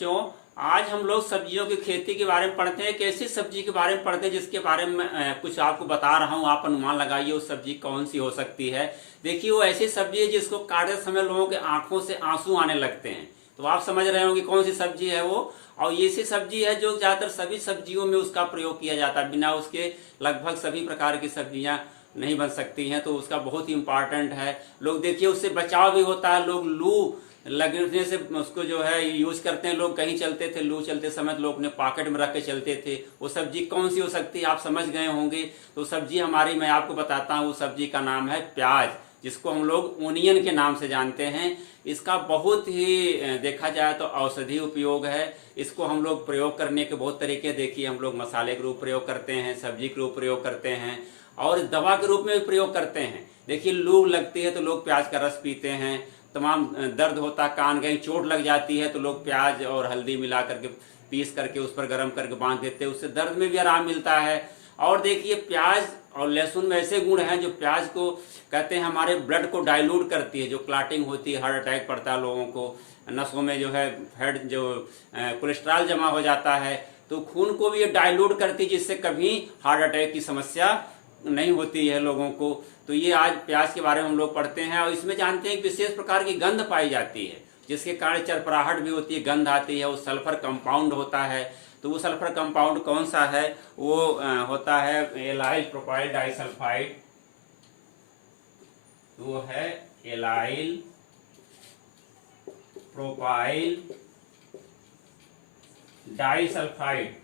बच्चों, आज हम लोग सब्जियों की खेती के बारे में पढ़ते हैं। एक ऐसी सब्जी के बारे में पढ़ते हैं जिसके बारे में कुछ आपको बता रहा हूँ, आप अनुमान लगाइए उस सब्जी कौन सी हो सकती है। देखिए, वो ऐसी सब्जी है जिसको काटते समय लोगों के आंखों से आंसू आने लगते हैं। तो आप समझ रहे होंगे कौन सी सब्जी है वो। और ये ऐसी सब्जी है जो ज़्यादातर सभी सब्जियों में उसका प्रयोग किया जाता है। बिना उसके लगभग सभी प्रकार की सब्जियां नहीं बन सकती हैं, तो उसका बहुत ही इम्पॉर्टेंट है। लोग देखिए उससे बचाव भी होता है। लोग लू लगने से उसको जो है यूज करते हैं। लोग कहीं चलते थे, लू चलते समय लोग अपने पॉकेट में रख के चलते थे। वो सब्जी कौन सी हो सकती है आप समझ गए होंगे। तो सब्जी हमारी, मैं आपको बताता हूँ, सब्जी का नाम है प्याज, जिसको हम लोग ओनियन के नाम से जानते हैं। इसका बहुत ही देखा जाए तो औषधि उपयोग है। इसको हम लोग प्रयोग करने के बहुत तरीके देखिए। हम लोग मसाले के रूप प्रयोग करते हैं, सब्जी के रूप प्रयोग करते हैं और दवा के रूप में भी प्रयोग करते हैं। देखिए, लू लगती है तो लोग प्याज का रस पीते हैं। तमाम दर्द होता, कान कहीं चोट लग जाती है तो लोग प्याज और हल्दी मिला करके पीस करके उस पर गर्म करके बांध देते हैं, उससे दर्द में भी आराम मिलता है। और देखिए, प्याज और लहसुन में ऐसे गुण हैं जो प्याज को कहते हैं हमारे ब्लड को डाइल्यूट करती है। जो क्लॉटिंग होती है, हार्ट अटैक पड़ता है लोगों को, नसों में जो है फैट जो कोलेस्ट्रॉल जमा हो जाता है, तो खून को भी ये डाइल्यूट करती है, जिससे कभी हार्ट अटैक की समस्या नहीं होती है लोगों को। तो ये आज प्याज के बारे में हम लोग पढ़ते हैं। और इसमें जानते हैं कि विशेष प्रकार की गंध पाई जाती है, जिसके कारण चरपराहट भी होती है, गंध आती है। वो सल्फर कंपाउंड होता है। तो वो सल्फर कंपाउंड कौन सा है? वो होता है एलाइल प्रोपाइल डाइसल्फाइड। वो है एलाइल प्रोपाइल डाइसल्फाइड।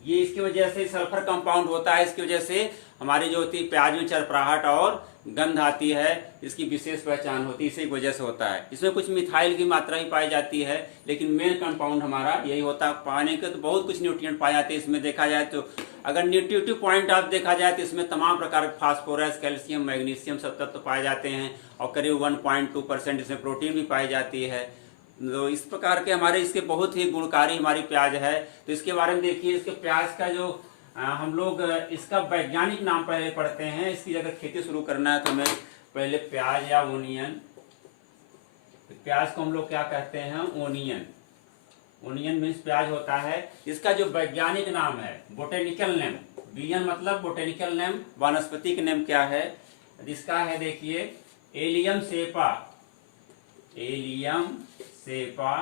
ये इसकी वजह से सल्फर कंपाउंड होता है। इसकी वजह से हमारी जो होती है प्याज में चरपराहट और गंध आती है, इसकी विशेष पहचान होती है, इसी वजह से होता है। इसमें कुछ मिथाइल की मात्रा ही पाई जाती है, लेकिन मेन कंपाउंड हमारा यही होता है। पानी के तो बहुत कुछ न्यूट्रिएंट पाए जाते हैं इसमें। देखा जाए तो अगर न्यूट्रिटिव पॉइंट आप देखा जाए तो इसमें तमाम प्रकार के फास्फोरस, कैल्शियम, मैग्नीशियम सब तत्व पाए जाते हैं। और करीब 1.2% इसमें प्रोटीन भी पाई जाती है। तो इस प्रकार के हमारे इसके बहुत ही गुणकारी हमारी प्याज है। तो इसके बारे में देखिए, इसके प्याज का जो हम लोग इसका वैज्ञानिक नाम पहले पढ़ते हैं। इसकी अगर खेती शुरू करना है तो हमें पहले प्याज या ओनियन, प्याज को हम लोग क्या कहते हैं? ओनियन। ओनियन मीन्स प्याज होता है। इसका जो वैज्ञानिक नाम है, बोटेनिकल नेम, बियन मतलब बोटेनिकल नेम, वानस्पतिक नेम क्या है इसका है? देखिए, एलियम सेपा। एलियम सेपा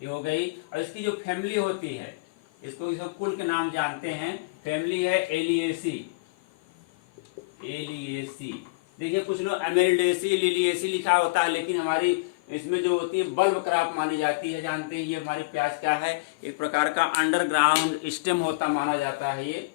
ये हो गई। और इसकी जो फैमिली होती है, इसको कुल के नाम जानते हैं। फैमिली है एलियेसी। एलियेसी। देखिए, कुछ लोग अमेरिडेसी, लिलियेसी लिखा होता है, लेकिन हमारी इसमें जो होती है बल्ब क्रॉप मानी जाती है। जानते हैं ये हमारी प्याज क्या है? एक प्रकार का अंडरग्राउंड स्टेम होता माना जाता है। ये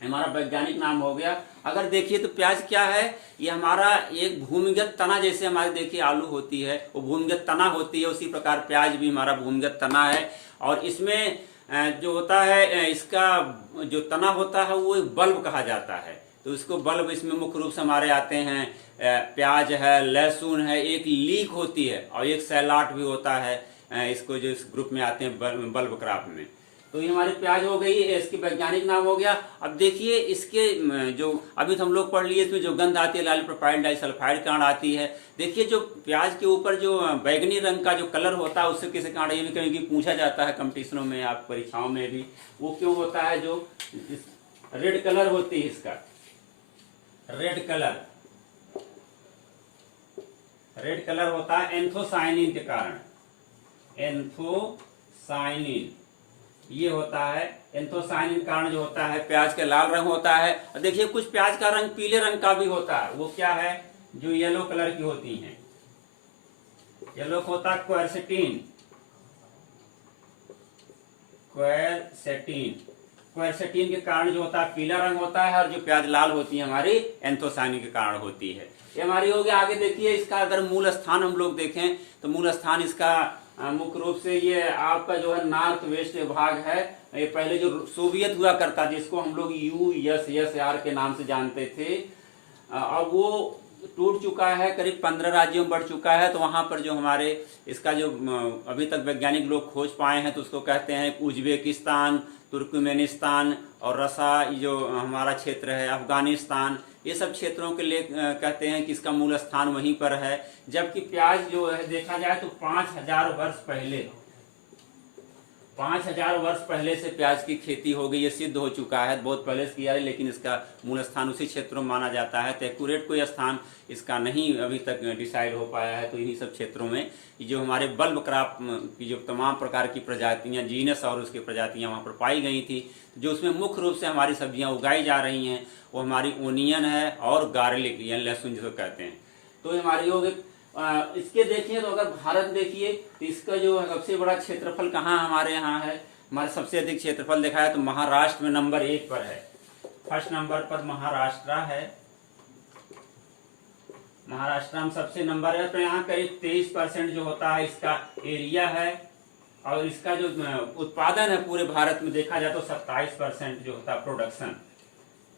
हमारा वैज्ञानिक नाम हो गया। अगर देखिए तो प्याज क्या है? ये हमारा एक भूमिगत तना, जैसे हमारे देखिए आलू होती है वो भूमिगत तना होती है, उसी प्रकार प्याज भी हमारा भूमिगत तना है। और इसमें जो होता है, इसका जो तना होता है वो एक बल्ब कहा जाता है। तो इसको बल्ब इसमें मुख्य रूप से हमारे आते हैं। प्याज है, लहसुन है, एक लीक होती है और एक सैलाड भी होता है। इसको जो इस ग्रुप में आते हैं बल्ब क्रॉप में। तो ये हमारी प्याज हो गई, इसकी वैज्ञानिक नाम हो गया। अब देखिए, इसके जो अभी तो हम लोग पढ़ लिए, इसमें जो गंध आती है लाल प्रोपाइल डाइसल्फाइड कारण आती है। देखिए, जो प्याज के ऊपर जो बैगनी रंग का जो कलर होता है उससे किसी कारण ये भी कहीं पूछा जाता है कंपटीशनों में, आप परीक्षाओं में भी, वो क्यों होता है? जो रेड कलर होती है इसका, रेड कलर, रेड कलर होता है एंथोसाइनिन के कारण। एंथोसाइनिन ये होता है। एंथोसाइनिन कारण जो होता है प्याज का लाल रंग होता है। और देखिए, कुछ प्याज का रंग पीले रंग का भी होता है। वो क्या है? जो येलो कलर की होती हैं। येलो होता है क्वेरसेटीन। क्वेरसेटीन, क्वेरसेटीन के कारण जो होता है पीला रंग होता है। और जो प्याज लाल होती है हमारी एंथोसाइनिन के कारण होती है। ये हमारी हो गया। आगे देखिए, इसका अगर मूल स्थान हम लोग देखें तो मूल स्थान इसका मुख्य रूप से ये आपका जो है नॉर्थ वेस्ट भाग है। ये पहले जो सोवियत हुआ करता, जिसको हम लोग USSR के नाम से जानते थे, अब वो टूट चुका है, करीब 15 राज्यों में बढ़ चुका है। तो वहां पर जो हमारे इसका जो अभी तक वैज्ञानिक लोग खोज पाए हैं, तो उसको कहते हैं उज्बेकिस्तान, तुर्कमेनिस्तान और रसा, जो हमारा क्षेत्र है अफगानिस्तान, ये सब क्षेत्रों के लिए कहते हैं कि इसका मूल स्थान वहीं पर है। जबकि प्याज जो है देखा जाए तो 5,000 वर्ष पहले से प्याज की खेती हो गई, ये सिद्ध हो चुका है, बहुत पहले से किया है, लेकिन इसका मूल स्थान उसी क्षेत्रों में माना जाता है। तो एक्यूरेट कोई स्थान इसका नहीं अभी तक डिसाइड हो पाया है। तो इन्हीं सब क्षेत्रों में जो हमारे बल्ब क्रॉप की जो तमाम प्रकार की प्रजातियां, जीनस और उसकी प्रजातियां वहाँ पर पाई गई थी, जो उसमें मुख्य रूप से हमारी सब्जियां उगाई जा रही हैं, वो हमारी ओनियन है और गार्लिक या लहसुन जिसको कहते हैं। तो हमारी हो गई। इसके देखिए तो अगर भारत देखिए तो इसका जो सबसे बड़ा क्षेत्रफल कहाँ हमारे यहाँ है, हमारे सबसे अधिक क्षेत्रफल देखा है तो महाराष्ट्र में नंबर 1 पर है। फर्स्ट नंबर पर महाराष्ट्र है, महाराष्ट्र में सबसे नंबर है। तो यहाँ करीब 23% जो होता है इसका एरिया है, और इसका जो उत्पादन है पूरे भारत में देखा जाए तो 27% जो होता है प्रोडक्शन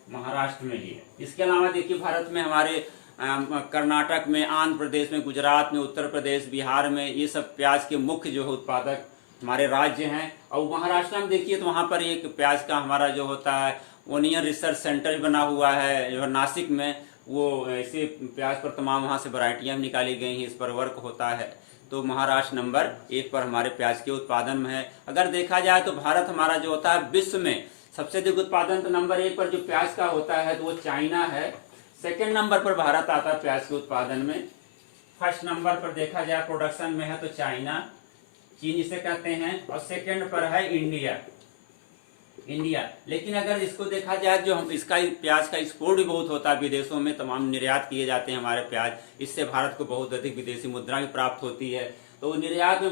महाराष्ट्र में ही है। इसके अलावा देखिए भारत में हमारे कर्नाटक में, आंध्र प्रदेश में, गुजरात में, उत्तर प्रदेश, बिहार में ये सब प्याज के मुख्य जो है उत्पादक हमारे राज्य हैं। और महाराष्ट्र में देखिए तो वहाँ पर एक प्याज का हमारा जो होता है ओनियन रिसर्च सेंटर बना हुआ है जो नासिक में, वो ऐसे प्याज पर तमाम वहाँ से वैरायटियाँ निकाली गई हैं, इस पर वर्क होता है। तो महाराष्ट्र नंबर 1 पर हमारे प्याज के उत्पादन में है। अगर देखा जाए तो भारत हमारा जो होता है विश्व में सबसे अधिक उत्पादन तो नंबर 1 पर जो प्याज का होता है तो वो चाइना है। सेकेंड नंबर पर भारत आता है प्याज के उत्पादन में। फर्स्ट नंबर पर देखा जाए प्रोडक्शन में है तो चाइना, चीन इसे कहते हैं, और सेकेंड पर है इंडिया। लेकिन अगर इसको देखा जाए जो हम इसका प्याज का एक्सपोर्ट भी बहुत होता है विदेशों में, तमाम निर्यात किए जाते हैं हमारे प्याज, इससे भारत को बहुत अधिक विदेशी मुद्रा भी प्राप्त होती है। तो निर्यात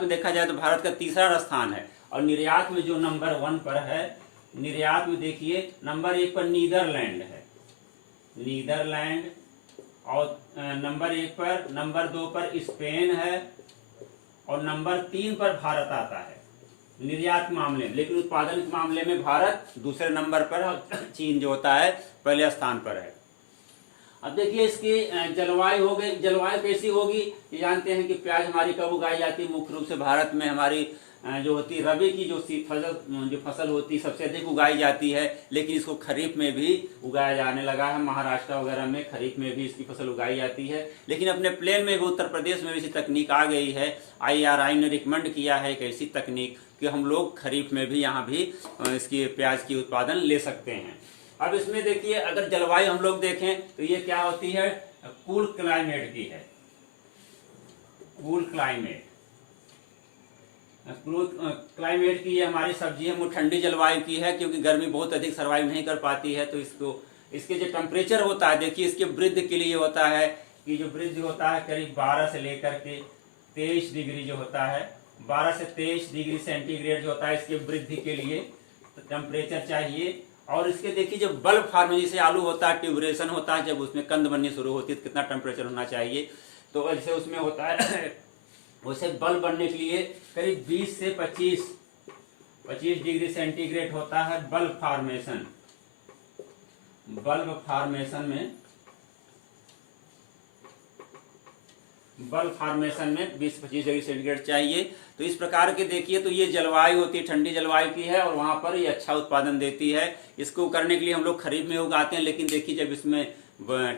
में देखा जाए तो भारत का तीसरा स्थान है। और निर्यात में जो नंबर 1 पर है, निर्यात में देखिए नंबर 1 पर नीदरलैंड है, नीदरलैंड, और नंबर 1 पर, नंबर 2 पर स्पेन है, और नंबर 3 पर भारत आता है निर्यात मामले में। लेकिन उत्पादन के मामले में भारत दूसरे नंबर पर, और चीन जो होता है पहले स्थान पर है। अब देखिए इसकी जलवायु हो गई, जलवायु कैसी होगी ये जानते हैं कि प्याज हमारी कब उगाई जाती है। मुख्य रूप से भारत में हमारी जो होती रबी की जो फसल होती सबसे अधिक उगाई जाती है, लेकिन इसको खरीफ में भी उगाया जाने लगा है। महाराष्ट्र वगैरह में खरीफ में भी इसकी फसल उगाई जाती है, लेकिन अपने प्लेन में भी उत्तर प्रदेश में भी इसी तकनीक आ गई है। IRI ने रिकमेंड किया है एक ऐसी तकनीक कि हम लोग खरीफ में भी यहाँ भी इसकी प्याज की उत्पादन ले सकते हैं। अब इसमें देखिए अगर जलवायु हम लोग देखें तो ये क्या होती है, कूल क्लाइमेट की है, कूल क्लाइमेट की ये हमारी सब्जी है। वो ठंडी जलवायु की है क्योंकि गर्मी बहुत अधिक सर्वाइव नहीं कर पाती है। तो इसके जो टेम्परेचर होता है देखिए इसके वृद्धि के लिए होता है कि जो वृद्धि होता है करीब 12 से लेकर के 23 डिग्री जो होता है, 12 से 23 डिग्री सेंटीग्रेड जो होता है इसके वृद्धि के लिए टेम्परेचर चाहिए। और इसके देखिए जो बल्ब फार्मेशन जैसे आलू होता है, ट्यूबरेशन होता है, जब उसमें कंद बननी शुरू होती है तो कितना टेम्परेचर होना चाहिए, तो ऐसे उसमें होता है वैसे बल्ब बनने के लिए करीब 20 से 25 डिग्री सेंटीग्रेड होता है बल्ब फार्मेशन। बल्ब फार्मेशन में 20-25 डिग्री सेंटीग्रेड चाहिए। तो इस प्रकार के देखिए तो ये जलवायु होती है, ठंडी जलवायु की है, और वहाँ पर ये अच्छा उत्पादन देती है। इसको करने के लिए हम लोग खरीफ में उगाते हैं, लेकिन देखिए जब इसमें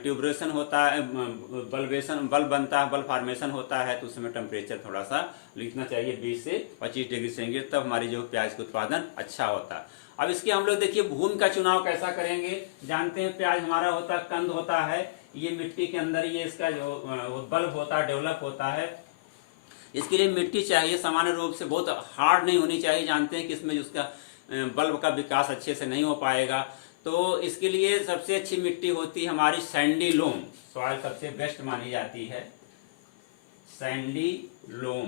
ट्यूबरेशन होता है, बल्ब बनता है, बल्ब फार्मेशन होता है, तो उस समय टेम्परेचर थोड़ा सा लिखना चाहिए 20 से 25 डिग्री सेंटीग्रेड, तब हमारी जो प्याज का उत्पादन अच्छा होता है। अब इसके हम लोग देखिए भूमि का चुनाव कैसा करेंगे। जानते हैं प्याज हमारा होता है कंद होता है, ये मिट्टी के अंदर ये इसका जो बल्ब होता है डेवलप होता है। इसके लिए मिट्टी चाहिए, सामान्य रूप से बहुत हार्ड नहीं होनी चाहिए। जानते हैं कि इसमें उसका बल्ब का विकास अच्छे से नहीं हो पाएगा, तो इसके लिए सबसे अच्छी मिट्टी होती है हमारी सैंडी लोम सॉइल, सबसे बेस्ट मानी जाती है सैंडी लोम।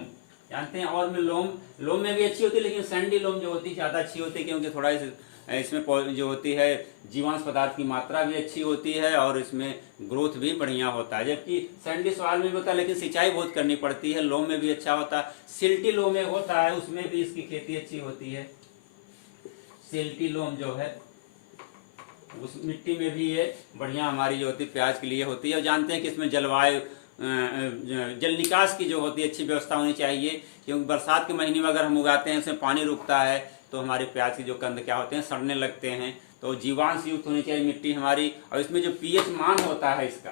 जानते हैं और में लोम में भी अच्छी होती है, लेकिन सैंडी लोम जो होती है ज़्यादा अच्छी होती है क्योंकि थोड़ा इसमें जो होती है जीवांश पदार्थ की मात्रा भी अच्छी होती है और इसमें ग्रोथ भी बढ़िया होता है। जबकि सैंडी सॉइल में भी होता है लेकिन सिंचाई बहुत करनी पड़ती है। लोम में भी अच्छा होता है, सिल्टी लोम में होता है, उसमें भी इसकी खेती अच्छी होती है। सिल्टी लोम जो है उस मिट्टी में भी ये बढ़िया हमारी जो होती है प्याज के लिए होती है। और जानते हैं कि इसमें जलवायु जल निकास की जो होती है अच्छी व्यवस्था होनी चाहिए, क्योंकि बरसात के महीने में अगर हम उगाते हैं उसमें पानी रुकता है तो हमारे प्याज के जो कंद क्या होते हैं सड़ने लगते हैं। तो जीवांश युक्त होनी चाहिए मिट्टी हमारी। और इसमें जो पीएच मान होता है, इसका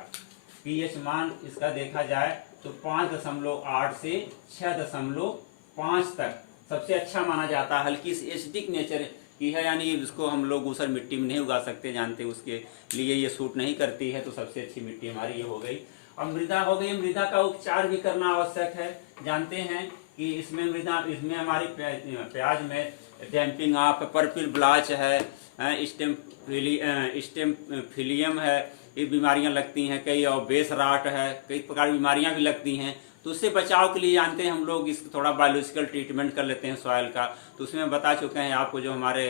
पीएच मान इसका देखा जाए तो 5.8 से 6.5 तक सबसे अच्छा माना जाता है। हल्की सी एसिडिक नेचर की है, यानी इसको हम लोग ऊसर मिट्टी में नहीं उगा सकते, जानते, उसके लिए ये सूट नहीं करती है। तो सबसे अच्छी मिट्टी हमारी ये हो गई। अब मृदा हो गई, मृदा का उपचार भी करना आवश्यक है। जानते हैं कि इसमें हमारी प्याज में डैम्पिंग ऑफ, पर्पल ब्लाच है, स्टेम फिलियम है, ये बीमारियां लगती हैं कई, और बेस राट है, कई प्रकार की बीमारियां भी लगती हैं। तो उससे बचाव के लिए जानते हैं हम लोग इस थोड़ा बायोलॉजिकल ट्रीटमेंट कर लेते हैं सॉइल का। तो उसमें बता चुके हैं आपको, जो हमारे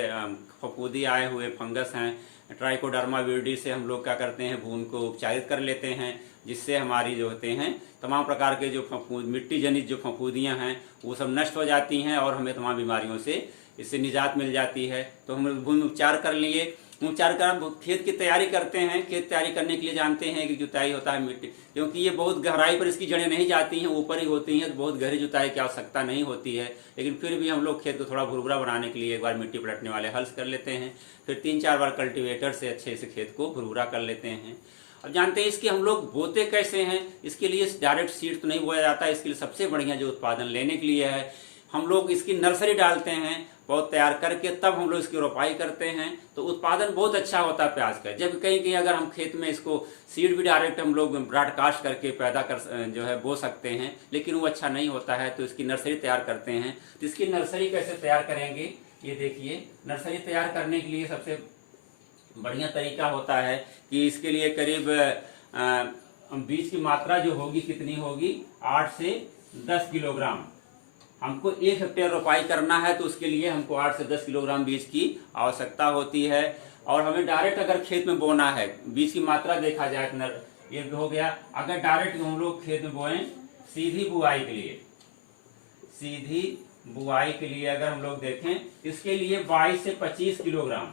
फफूंदी आए हुए फंगस हैं ट्राइकोडर्मा विरिडी से हम लोग क्या करते हैं, भून को उपचारित कर लेते हैं, जिससे हमारी जो होते हैं तमाम प्रकार के जो मिट्टी जनित जो फफूंदियाँ हैं वो सब नष्ट हो जाती हैं और हमें तमाम बीमारियों से इससे निजात मिल जाती है। तो हम भूमि उपचार कर लिए। उपचार कर खेत की तैयारी करते हैं। खेत तैयारी करने के लिए जानते हैं कि जुताई होता है मिट्टी, क्योंकि ये बहुत गहराई पर इसकी जड़ें नहीं जाती हैं, ऊपर ही होती हैं, तो बहुत गहरी जुताई की आवश्यकता नहीं होती है। लेकिन फिर भी हम लोग खेत को थोड़ा भुरभुरा बनाने के लिए एक बार मिट्टी पलटने वाले हल्स कर लेते हैं, फिर 3-4 बार कल्टीवेटर से अच्छे से खेत को भुरभुरा कर लेते हैं। अब जानते हैं इसके हम लोग बोते कैसे हैं। इसके लिए डायरेक्ट सीड तो नहीं बोया जाता। इसके लिए सबसे बढ़िया जो उत्पादन लेने के लिए है, हम लोग इसकी नर्सरी डालते हैं, पौध तैयार करके तब हम लोग इसकी रोपाई करते हैं। तो उत्पादन बहुत अच्छा होता है प्याज का। जब कहीं कहीं अगर हम खेत में इसको सीड भी डायरेक्ट हम लोग ब्रॉडकास्ट करके पैदा कर जो है बो सकते हैं, लेकिन वो अच्छा नहीं होता है। तो इसकी नर्सरी तैयार करते हैं। तो इसकी नर्सरी कैसे तैयार करेंगे, ये देखिए। नर्सरी तैयार करने के लिए सबसे बढ़िया तरीका होता है कि इसके लिए करीब बीज की मात्रा जो होगी कितनी होगी, 8 से 10 किलोग्राम। हमको 1 हेक्टेयर रोपाई करना है, तो उसके लिए हमको 8 से 10 किलोग्राम बीज की आवश्यकता होती है। और हमें डायरेक्ट अगर खेत में बोना है, बीज की मात्रा देखा जाए, ये हो गया। अगर डायरेक्ट हम लोग खेत में बोएं सीधी बुआई के लिए, सीधी बुआई के लिए अगर हम लोग देखें, इसके लिए 22 से 25 किलोग्राम,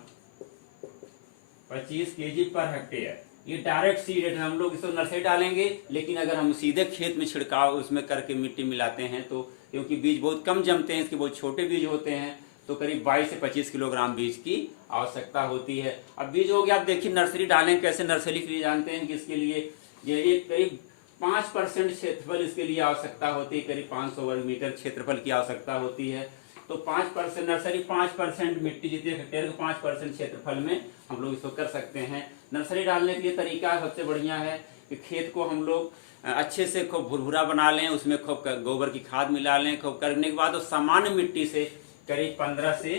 25 केजी पर हेक्टेयर। ये डायरेक्ट सीड हम लोग इसको नर्सरी डालेंगे। लेकिन अगर हम सीधे खेत में छिड़काव उसमें करके मिट्टी मिलाते हैं, तो क्योंकि बीज बहुत कम जमते हैं, इसके बहुत छोटे बीज होते हैं, तो करीब 22 से 25 किलोग्राम बीज की आवश्यकता होती है। अब बीज हो गया। आप देखिए नर्सरी डालें कैसे। नर्सरी के लिए जानते हैं कि इसके लिए ये एक करीब 5% क्षेत्रफल इसके लिए आवश्यकता होती है, करीब 500 वर्ग मीटर क्षेत्रफल की आवश्यकता होती है। तो 5% नर्सरी, 5% मिट्टी, जितने हेक्टेयर को 5% क्षेत्रफल में हम लोग इसको कर सकते हैं। नर्सरी डालने के लिए तरीका सबसे बढ़िया है कि खेत को हम लोग अच्छे से खूब भुरभुरा बना लें, उसमें खूब गोबर की खाद मिला लें। खूब करने के बाद सामान्य मिट्टी से करीब 15 से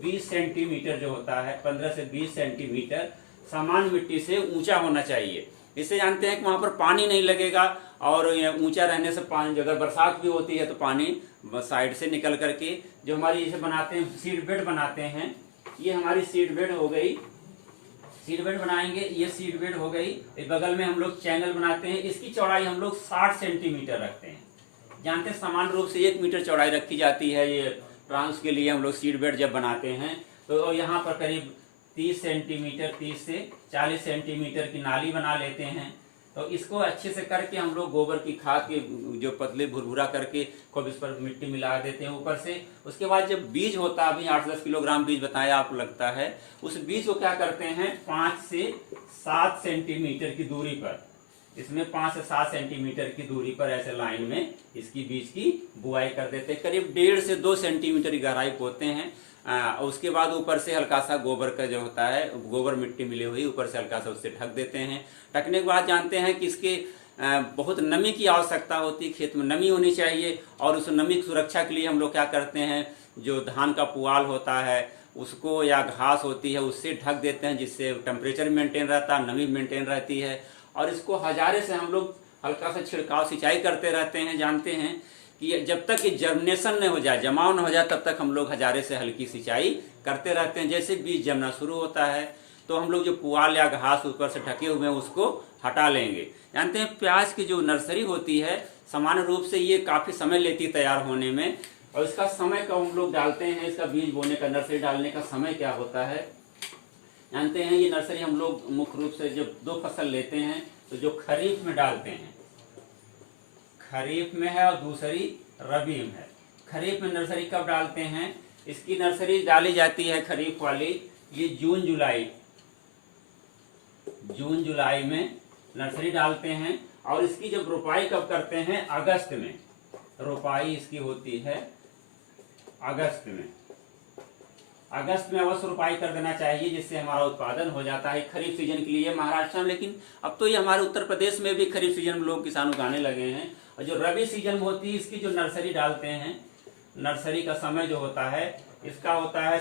20 सेंटीमीटर जो होता है, 15 से 20 सेंटीमीटर सामान्य मिट्टी से ऊंचा होना चाहिए। इससे जानते हैं कि वहाँ पर पानी नहीं लगेगा, और ऊंचा रहने से पानी, अगर बरसात भी होती है तो पानी साइड से निकल करके जो हमारी इसे बनाते हैं सीड बेड बनाते हैं, ये हमारी सीड बेड हो गई। सीड बेड बनाएंगे, ये सीड बेड हो गई। बगल में हम लोग चैनल बनाते हैं। इसकी चौड़ाई हम लोग 60 सेंटीमीटर रखते हैं। जानते हैं सामान्य रूप से 1 मीटर चौड़ाई रखी जाती है। ये ट्रांस के लिए हम लोग सीड बेड जब बनाते हैं, तो यहाँ पर करीब 30 सेंटीमीटर, 30 से 40 सेंटीमीटर की नाली बना लेते हैं। तो इसको अच्छे से करके हम लोग गोबर की खाद के जो पतले भुरभुरा करके खूब इस पर मिट्टी मिला देते हैं ऊपर से। उसके बाद जब बीज होता है, अभी 8-10 किलोग्राम बीज बताया आपको लगता है, उस बीज को क्या करते हैं 5 से 7 सेंटीमीटर की दूरी पर, इसमें 5 से 7 सेंटीमीटर की दूरी पर ऐसे लाइन में इसकी बीज की बुआई कर देते हैं। करीब 1.5 से 2 सेंटीमीटर की गहराई पोते हैं। उसके बाद ऊपर से हल्का सा गोबर का जो होता है, गोबर मिट्टी मिली हुई, ऊपर से हल्का सा उससे ढक देते हैं। ढकने के बाद जानते हैं कि इसके बहुत नमी की आवश्यकता होती है, खेत में नमी होनी चाहिए। और उस नमी की सुरक्षा के लिए हम लोग क्या करते हैं, जो धान का पुआल होता है उसको, या घास होती है, उससे ढक देते हैं, जिससे टेम्परेचर मेंटेन रहता है, नमी मेंटेन रहती है। और इसको हजारे से हम लोग हल्का सा छिड़काव सिंचाई करते रहते हैं। जानते हैं कि जब तक ये जर्मिनेशन न हो जाए, जमाव न हो जाए, तब तक हम लोग हजारे से हल्की सिंचाई करते रहते हैं। जैसे बीज जमना शुरू होता है तो हम लोग जो पुआल या घास ऊपर से ढके हुए हैं उसको हटा लेंगे। जानते हैं प्याज की जो नर्सरी होती है सामान्य रूप से ये काफ़ी समय लेती है तैयार होने में। और इसका समय कब हम लोग डालते हैं, इसका बीज बोने का, नर्सरी डालने का समय क्या होता है, जानते हैं। ये नर्सरी हम लोग मुख्य रूप से जब 2 फसल लेते हैं तो जो खरीफ में डालते हैं, खरीफ में है, और दूसरी रबी में है। खरीफ में नर्सरी कब डालते हैं, इसकी नर्सरी डाली जाती है खरीफ वाली ये जून जुलाई में नर्सरी डालते हैं और इसकी जब रोपाई कब करते हैं, अगस्त में। रोपाई इसकी होती है अगस्त में। अगस्त में अवश्य रोपाई कर देना चाहिए, जिससे हमारा उत्पादन हो जाता है खरीफ सीजन के लिए महाराष्ट्र में। लेकिन अब तो ये हमारे उत्तर प्रदेश में भी खरीफ सीजन में लोग किसान उगाने लगे हैं। और जो रबी सीजन में होती है इसकी जो नर्सरी डालते हैं, नर्सरी का समय जो होता है इसका होता है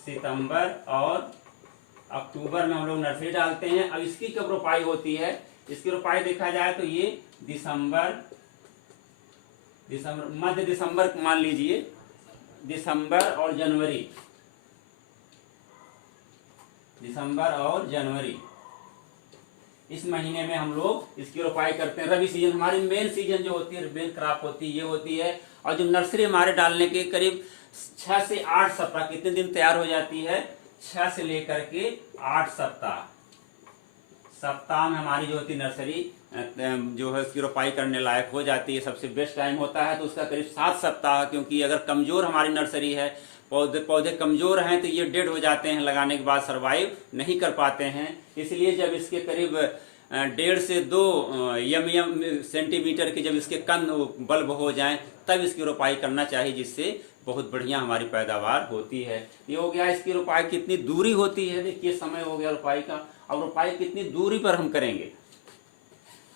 सितंबर और अक्टूबर में हम लोग नर्सरी डालते हैं। अब इसकी कब रोपाई होती है, इसकी रोपाई देखा जाए तो ये दिसंबर मध्य दिसंबर मान लीजिए, दिसंबर और जनवरी इस महीने में हम लोग इसकी रोपाई करते हैं। रबी सीजन हमारी मेन सीजन जो होती है, मेन क्रॉप होती है, ये होती है। और जो नर्सरी हमारे डालने के करीब 6 से 8 सप्ताह, कितने दिन तैयार हो जाती है, 6 से लेकर के 8 सप्ताह में हमारी जो होती नर्सरी जो है उसकी रोपाई करने लायक हो जाती है। सबसे बेस्ट टाइम होता है तो उसका करीब 7 सप्ताह, क्योंकि अगर कमजोर हमारी नर्सरी है, पौधे कमजोर हैं तो ये डेड हो जाते हैं, लगाने के बाद सरवाइव नहीं कर पाते हैं। इसलिए जब इसके करीब 1.5 से 2 सेंटीमीटर के जब इसके कंद बल्ब हो जाएं तब इसकी रोपाई करना चाहिए, जिससे बहुत बढ़िया हमारी पैदावार होती है। ये हो गया इसकी रोपाई कितनी दूरी होती है। देखिए समय हो गया रोपाई का। अब रोपाई कितनी दूरी पर हम करेंगे।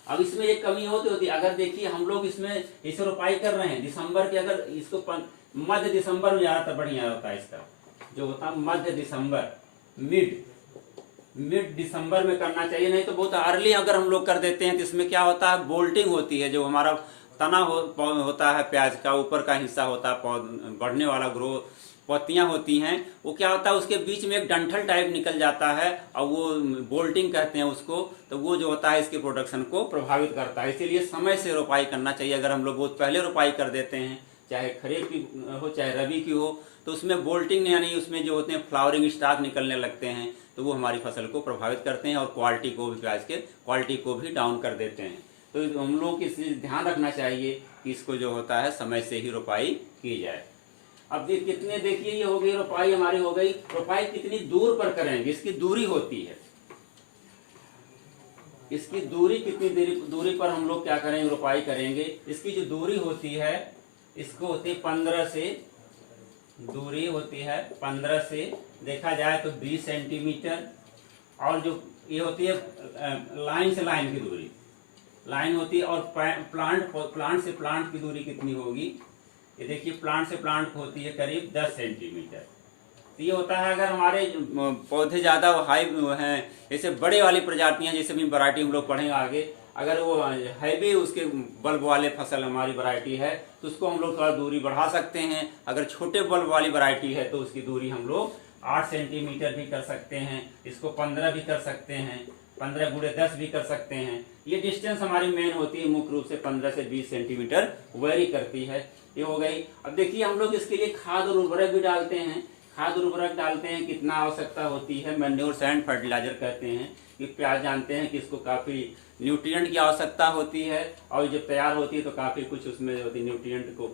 अब इसमें एक कमी होती अगर देखिए हम लोग इसमें इसे रोपाई कर रहे हैं दिसंबर के, अगर इसको मध्य दिसंबर में ज्यादातर बढ़िया होता है, इसका जो होता है मध्य दिसंबर, मिड दिसंबर में करना चाहिए। नहीं तो बहुत अर्ली अगर हम लोग कर देते हैं तो इसमें क्या होता है, बोल्टिंग होती है। जो हमारा तना होता है प्याज का, ऊपर का हिस्सा होता है बढ़ने वाला पत्तियां होती हैं, वो क्या होता है उसके बीच में एक डंठल टाइप निकल जाता है और वो बोल्टिंग कहते हैं उसको। तो वो जो होता है इसके प्रोडक्शन को प्रभावित करता है। इसीलिए समय से रोपाई करना चाहिए। अगर हम लोग बहुत पहले रोपाई कर देते हैं, चाहे खरीफ की हो चाहे रबी की हो, तो उसमें बोल्टिंग यानी उसमें जो होते हैं फ्लावरिंग स्टार्च निकलने लगते हैं, तो वो हमारी फसल को प्रभावित करते हैं और क्वालिटी को भी, प्याज के क्वालिटी को भी डाउन कर देते हैं। तो हम लोग को इस ध्यान रखना चाहिए कि इसको जो होता है समय से ही रोपाई की जाए। अब कितने देखिए ये हो गई रोपाई, हमारी हो गई। रोपाई कितनी दूर पर करेंगे, इसकी दूरी होती है, इसकी दूरी कितनी दूरी पर हम लोग क्या करेंगे, रोपाई करेंगे। इसकी जो दूरी होती है इसको होती है 15 से, दूरी होती है 15 से देखा जाए तो 20 सेंटीमीटर। और जो ये होती है लाइन से लाइन की दूरी, लाइन होती है। और प्लांट से प्लांट की दूरी कितनी होगी, ये देखिए प्लांट से प्लांट होती है करीब 10 सेंटीमीटर। तो ये होता है अगर हमारे पौधे ज़्यादा हाई हैं, जैसे बड़े वाली प्रजातियां, जैसे भी वैरायटी हम लोग पढ़ेंगे आगे, अगर वो हैवी उसके बल्ब वाले फसल हमारी वैरायटी है तो उसको हम लोग थोड़ा दूरी बढ़ा सकते हैं। अगर छोटे बल्ब वाली वैरायटी है तो उसकी दूरी हम लोग 8 सेंटीमीटर भी कर सकते हैं, इसको 15 भी कर सकते हैं, 15 गुणे 10 भी कर सकते हैं। ये डिस्टेंस हमारी मेन होती है, मुख्य रूप से 15 से 20 सेंटीमीटर वेरी करती है। ये हो गई। अब देखिए हम लोग इसके लिए खाद और उर्वरक भी डालते हैं। खाद उर्वरक डालते हैं, कितना आवश्यकता होती है, मैन्योर सैंड फर्टिलाइजर कहते हैं। कि प्याज जानते हैं कि इसको काफ़ी न्यूट्रिएंट की आवश्यकता होती है और जब तैयार होती है तो काफ़ी कुछ उसमें होती है न्यूट्रिएंट को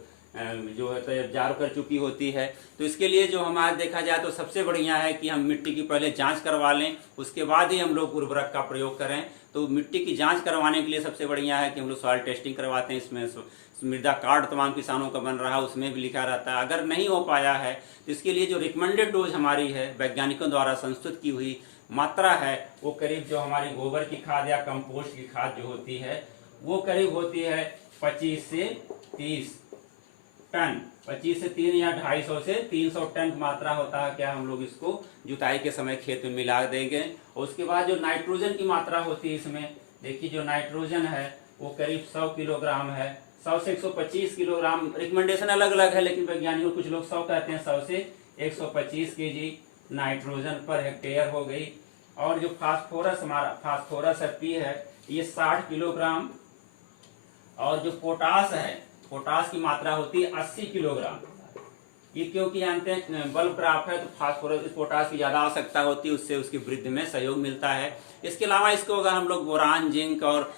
जो है तैयार कर चुकी होती है। तो इसके लिए जो हमारा देखा जाए तो सबसे बढ़िया है कि हम मिट्टी की पहले जांच करवा लें, उसके बाद ही हम लोग उर्वरक का प्रयोग करें। तो मिट्टी की जांच करवाने के लिए सबसे बढ़िया है कि हम लोग सॉइल टेस्टिंग करवाते हैं। इसमें मृदा कार्ड तमाम किसानों का बन रहा है, उसमें भी लिखा रहता है। अगर नहीं हो पाया है तो इसके लिए जो रिकमेंडेड डोज हमारी है, वैज्ञानिकों द्वारा संस्तुत की हुई मात्रा है, वो करीब जो हमारी गोबर की खाद या कंपोस्ट की खाद जो होती है वो करीब होती है 25 से 30 टन, 25 से 3 या 250 से 300 टन मात्रा होता है। क्या हम लोग इसको जुताई के समय खेत में मिला देंगे। और उसके बाद जो नाइट्रोजन की मात्रा होती है इसमें, देखिए जो नाइट्रोजन है वो करीब 100 किलोग्राम है, 100 से 125 किलोग्राम। रिकमेंडेशन अलग अलग है, लेकिन वैज्ञानिकों कुछ लोग 100 कहते हैं, 100 से 125 केजी नाइट्रोजन पर हेक्टेयर हो गई। और जो फास्फोरस, हमारा फास्फोरस पी है, ये 60 किलोग्राम। और जो पोटास है, पोटास की मात्रा होती है 80 किलोग्राम। ये क्योंकि जानते हैं बल्ब क्रॉप है तो फास्फोरस पोटास की ज़्यादा आवश्यकता होती है, उससे उसकी वृद्धि में सहयोग मिलता है। इसके अलावा इसको अगर हम लोग बोरान, जिंक और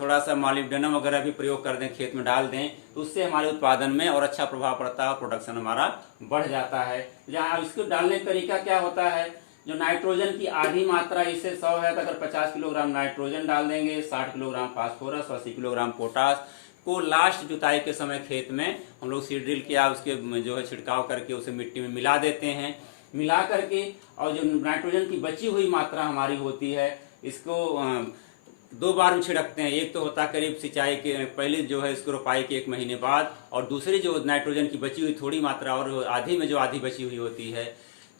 थोड़ा सा मॉलिब्डेनम वगैरह भी प्रयोग कर दें, खेत में डाल दें, तो उससे हमारे उत्पादन में और अच्छा प्रभाव पड़ता है और प्रोडक्शन हमारा बढ़ जाता है। जहाँ इसको डालने का तरीका क्या होता है, जो नाइट्रोजन की आधी मात्रा इससे 100 है तो अगर 50 किलोग्राम नाइट्रोजन डाल देंगे, 60 किलोग्राम फास्फोरस, 80 किलोग्राम पोटास को लास्ट जुताई के समय खेत में हम लोग सीड ड्रिल किया उसके जो है छिड़काव करके उसे मिट्टी में मिला देते हैं। मिला करके और जो नाइट्रोजन की बची हुई मात्रा हमारी होती है इसको 2 बार में छिड़कते हैं। एक तो होता है करीब सिंचाई के पहले जो है इसको रोपाई के 1 महीने बाद, और दूसरी जो नाइट्रोजन की बची हुई थोड़ी मात्रा और आधी में जो आधी बची हुई होती है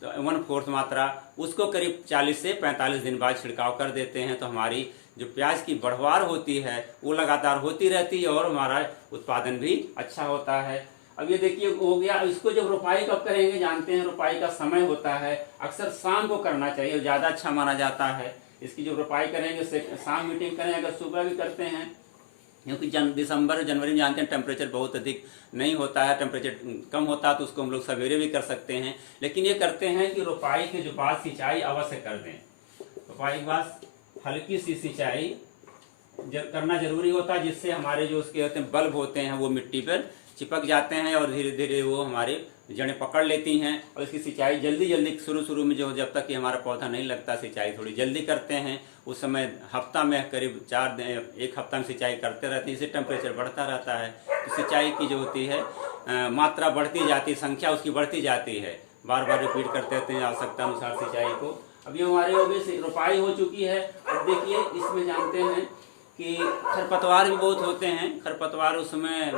तो 1/4 मात्रा, उसको करीब 40 से 45 दिन बाद छिड़काव कर देते हैं। तो हमारी जो प्याज की बढ़वार होती है वो लगातार होती रहती है और हमारा उत्पादन भी अच्छा होता है। अब ये देखिए हो गया। इसको जब रोपाई कब करेंगे, जानते हैं रोपाई का समय होता है अक्सर शाम को करना चाहिए, ज़्यादा अच्छा माना जाता है। इसकी जो रोपाई करेंगे शाम मीटिंग करें, अगर सुबह भी करते हैं क्योंकि दिसंबर जनवरी में जानते हैं टेम्परेचर बहुत अधिक नहीं होता है, टेम्परेचर कम होता है तो उसको हम लोग सवेरे भी कर सकते हैं। लेकिन ये करते हैं कि रोपाई के जो बाद सिंचाई अवश्य कर दें। रोपाई के बाद हल्की सी सिंचाई करना जरूरी होता है, जिससे हमारे जो उसके होते हैं बल्ब होते हैं वो मिट्टी पर चिपक जाते हैं और धीरे धीरे वो हमारे जड़ें पकड़ लेती हैं। और इसकी सिंचाई जल्दी जल्दी शुरू में जो जब तक कि हमारा पौधा नहीं लगता सिंचाई थोड़ी जल्दी करते हैं। उस समय हफ्ता में करीब 1 हफ्ता में सिंचाई करते रहते हैं। इससे टेम्परेचर बढ़ता रहता है तो सिंचाई की जो होती है मात्रा बढ़ती जाती है, संख्या उसकी बढ़ती जाती है। बार बार रिपीट करते रहते हैं आवश्यकता अनुसार सिंचाई को। अभी हमारे हो गई रोपाई हो चुकी है। अब देखिए इसमें जानते हैं कि खरपतवार भी बहुत होते हैं। खरपतवार उसमें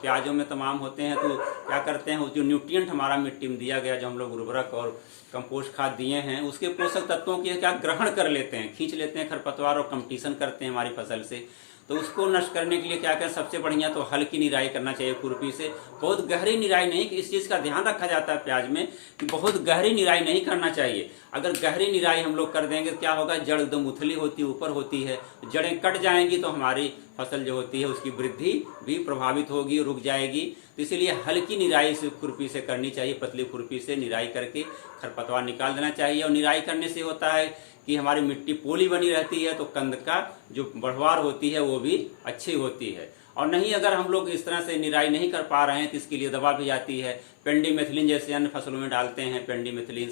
प्याजों में तमाम होते हैं तो क्या करते हैं, जो न्यूट्रिएंट हमारा मिट्टी में दिया गया, जो हम लोग उर्वरक और कंपोस्ट खाद दिए हैं, उसके पोषक तत्वों की क्या ग्रहण कर लेते हैं, खींच लेते हैं खरपतवार और कंपटीशन करते हैं हमारी फसल से। तो उसको नष्ट करने के लिए क्या करें, सबसे बढ़िया तो हल्की निराई करना चाहिए खुरपी से। बहुत गहरी निराई नहीं, कि इस चीज़ का ध्यान रखा जाता है प्याज में कि बहुत गहरी निराई नहीं करना चाहिए। अगर गहरी निराई हम लोग कर देंगे तो क्या होगा, जड़ एकदम उथली होती है, ऊपर होती है, जड़ें कट जाएंगी तो हमारी फसल जो होती है उसकी वृद्धि भी प्रभावित होगी, रुक जाएगी। तो इसीलिए हल्की निराई से खुरपी से करनी चाहिए, पतली खुरपी से निराई करके खरपतवार निकाल देना चाहिए। और निराई करने से होता है कि हमारी मिट्टी पोली बनी रहती है तो कंद का जो बढ़वार होती है वो भी अच्छी होती है। और नहीं अगर हम लोग इस तरह से निराई नहीं कर पा रहे हैं तो इसके लिए दवा भी आती है। पेंडीमेथिलीन जैसे अन्य फसलों में डालते हैं, पेंडीमेथिलीन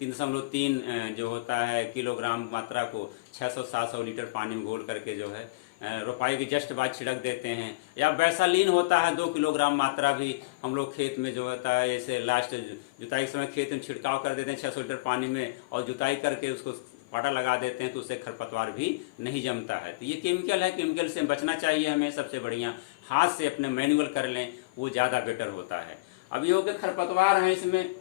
3.3 जो होता है किलोग्राम मात्रा को 600-700 लीटर पानी में घोल करके जो है रोपाई के जस्ट बाद छिड़क देते हैं। या वैसालीन होता है 2 किलोग्राम मात्रा भी हम लोग खेत में जो होता है ऐसे लास्ट जुताई के समय खेत में छिड़काव कर देते हैं 600 लीटर पानी में, और जुताई करके उसको पाटा लगा देते हैं तो उससे खरपतवार भी नहीं जमता है। तो ये केमिकल है, केमिकल से बचना चाहिए हमें। सबसे बढ़िया हाथ से अपने मैनुअल कर लें, वो ज़्यादा बेटर होता है। अब ये हो गए खरपतवार हैं, इसमें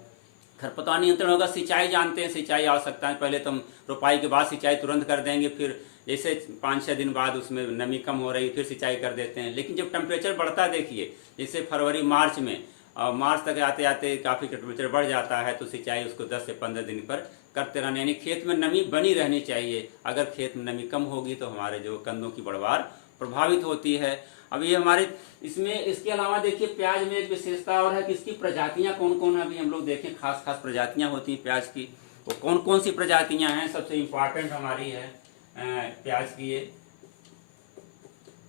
खरपतवार नियंत्रण होगा। सिंचाई जानते हैं, सिंचाई आवश्यकता है, पहले तो हम रोपाई के बाद सिंचाई तुरंत कर देंगे, फिर जैसे 5-6 दिन बाद उसमें नमी कम हो रही फिर सिंचाई कर देते हैं। लेकिन जब टेम्परेचर बढ़ता देखिए, जैसे फरवरी मार्च में मार्च तक आते आते काफ़ी टेम्परेचर बढ़ जाता है तो सिंचाई उसको 10 से 15 दिन पर करते रहने, यानी खेत में नमी बनी रहनी चाहिए। अगर खेत में नमी कम होगी तो हमारे जो कंदों की बढ़वार प्रभावित होती है। अब ये हमारे इसमें इसके अलावा देखिए प्याज में एक विशेषता और है कि इसकी प्रजातियां कौन कौन है। अभी हम लोग देखें खास प्रजातियां होती हैं प्याज की, वो कौन कौन सी प्रजातियां हैं। सबसे इम्पॉर्टेंट हमारी है प्याज की ये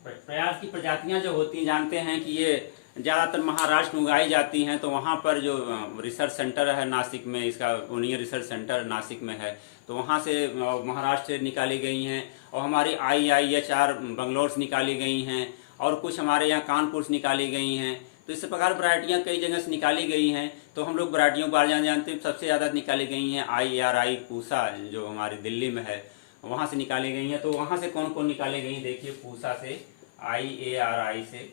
प्याज की प्रजातियां जो होती हैं, जानते हैं कि ये ज़्यादातर महाराष्ट्र में उगाई जाती हैं। तो वहाँ पर जो रिसर्च सेंटर है नासिक में, इसका ओनियन रिसर्च सेंटर नासिक में है, तो वहाँ से महाराष्ट्र से निकाली गई हैं। और हमारी IIHR बंगलोर से निकाली गई हैं, और कुछ हमारे यहाँ कानपुर से निकाली गई हैं। तो इस प्रकार वैरायटियाँ कई जगह से निकाली गई हैं। तो हम लोग वैरायटियों के बारे में जानते हैं, सबसे ज़्यादा निकाली गई हैं IARI पूसा जो हमारी दिल्ली में है, वहाँ से निकाली गई हैं। तो वहाँ से कौन कौन निकाली गई, देखिए पूसा से, IARI से,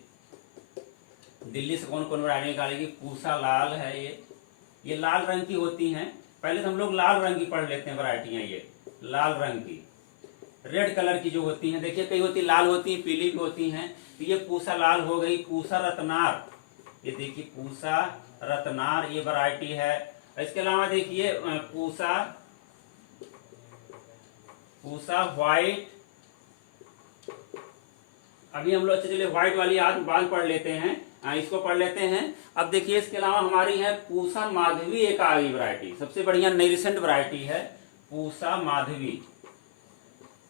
दिल्ली से कौन कौन वैरायटी निकालेगी। पूसा लाल है, ये लाल रंग की होती हैं। पहले तो हम लोग लाल रंग की पढ़ लेते हैं वैरायटियाँ। ये लाल रंग की, रेड कलर की जो होती हैं, देखिए कई होती लाल होती हैं, पीली भी होती हैं। तो ये पूसा लाल हो गई। पूसा रत्नार, ये देखिए पूसा रत्नार ये वैरायटी है। इसके अलावा देखिए पूसा व्हाइट। अभी हम लोग चलिए व्हाइट वाली आज बाद पढ़ लेते हैं। इसको पढ़ लेते हैं। अब देखिए इसके अलावा हमारी है पूसा माधवी, एक आ गई वैरायटी, सबसे बढ़िया नई रिसेंट वैरायटी है पूसा माधवी।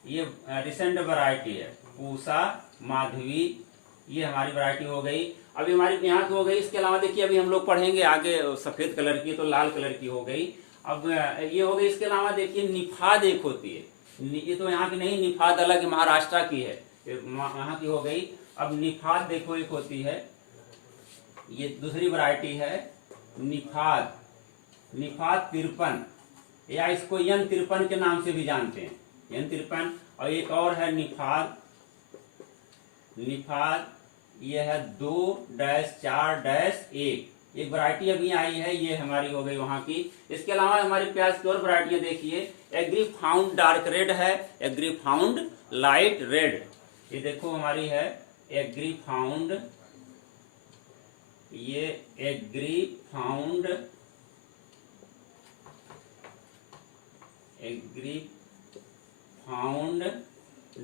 ये रिसेंट वैरायटी है पूसा माधवी, ये हमारी वैरायटी हो गई। अभी हमारी यहाँ की हो गई। इसके अलावा देखिए अभी हम लोग पढ़ेंगे आगे सफेद कलर की, तो लाल कलर की हो गई। अब ये हो गई। इसके अलावा देखिए निफाद एक होती है, ये तो यहाँ की नहीं, निफाद अलग महाराष्ट्र की है, यहाँ की हो गई। अब निफाद देखो एक होती है, ये दूसरी वैरायटी है निफाद, निफाद 53, या इसको यन 53 के नाम से भी जानते हैं, यन 53। और एक और है निफाद, निफाद ये है 2-4-1, एक वैरायटी अभी आई है, ये हमारी हो गई वहां की। इसके अलावा हमारे प्याज की और वैरायटियां देखिए, एग्री फाउंड डार्क रेड है, एग्री फाउंड लाइट रेड, ये देखो हमारी है एग्री फाउंड, ये Agrifound, Agrifound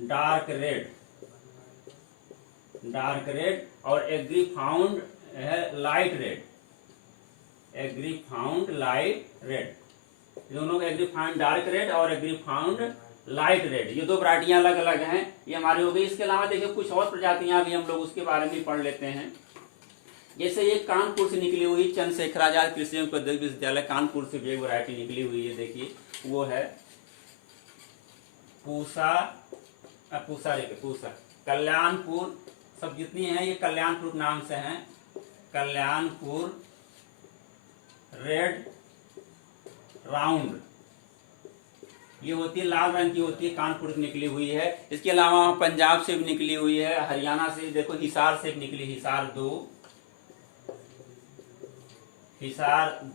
dark red, dark red, और एग्री फाउंड है light red, Agrifound light red, दोनों एग्री फाउंड डार्क रेड और एग्री फाउंड लाइट रेड, ये दो वैरायटियां अलग अलग हैं, ये हमारी हो गई। इसके अलावा देखिए कुछ और प्रजातियां भी हम लोग उसके बारे में पढ़ लेते हैं। जैसे ये कानपुर से निकली हुई चंद्रशेखर आजाद कृषि एवं प्रौद्योगिकी विश्वविद्यालय कानपुर से भी एक वैरायटी निकली हुई है, देखिए वो है पूसा, पूसा कल्याणपुर, सब जितनी हैं ये कल्याणपुर नाम से हैं, कल्याणपुर रेड राउंड, ये होती है लाल रंग की होती है, कानपुर से निकली हुई है। इसके अलावा पंजाब से भी निकली हुई है, हरियाणा से देखो हिसार से निकली, हिसार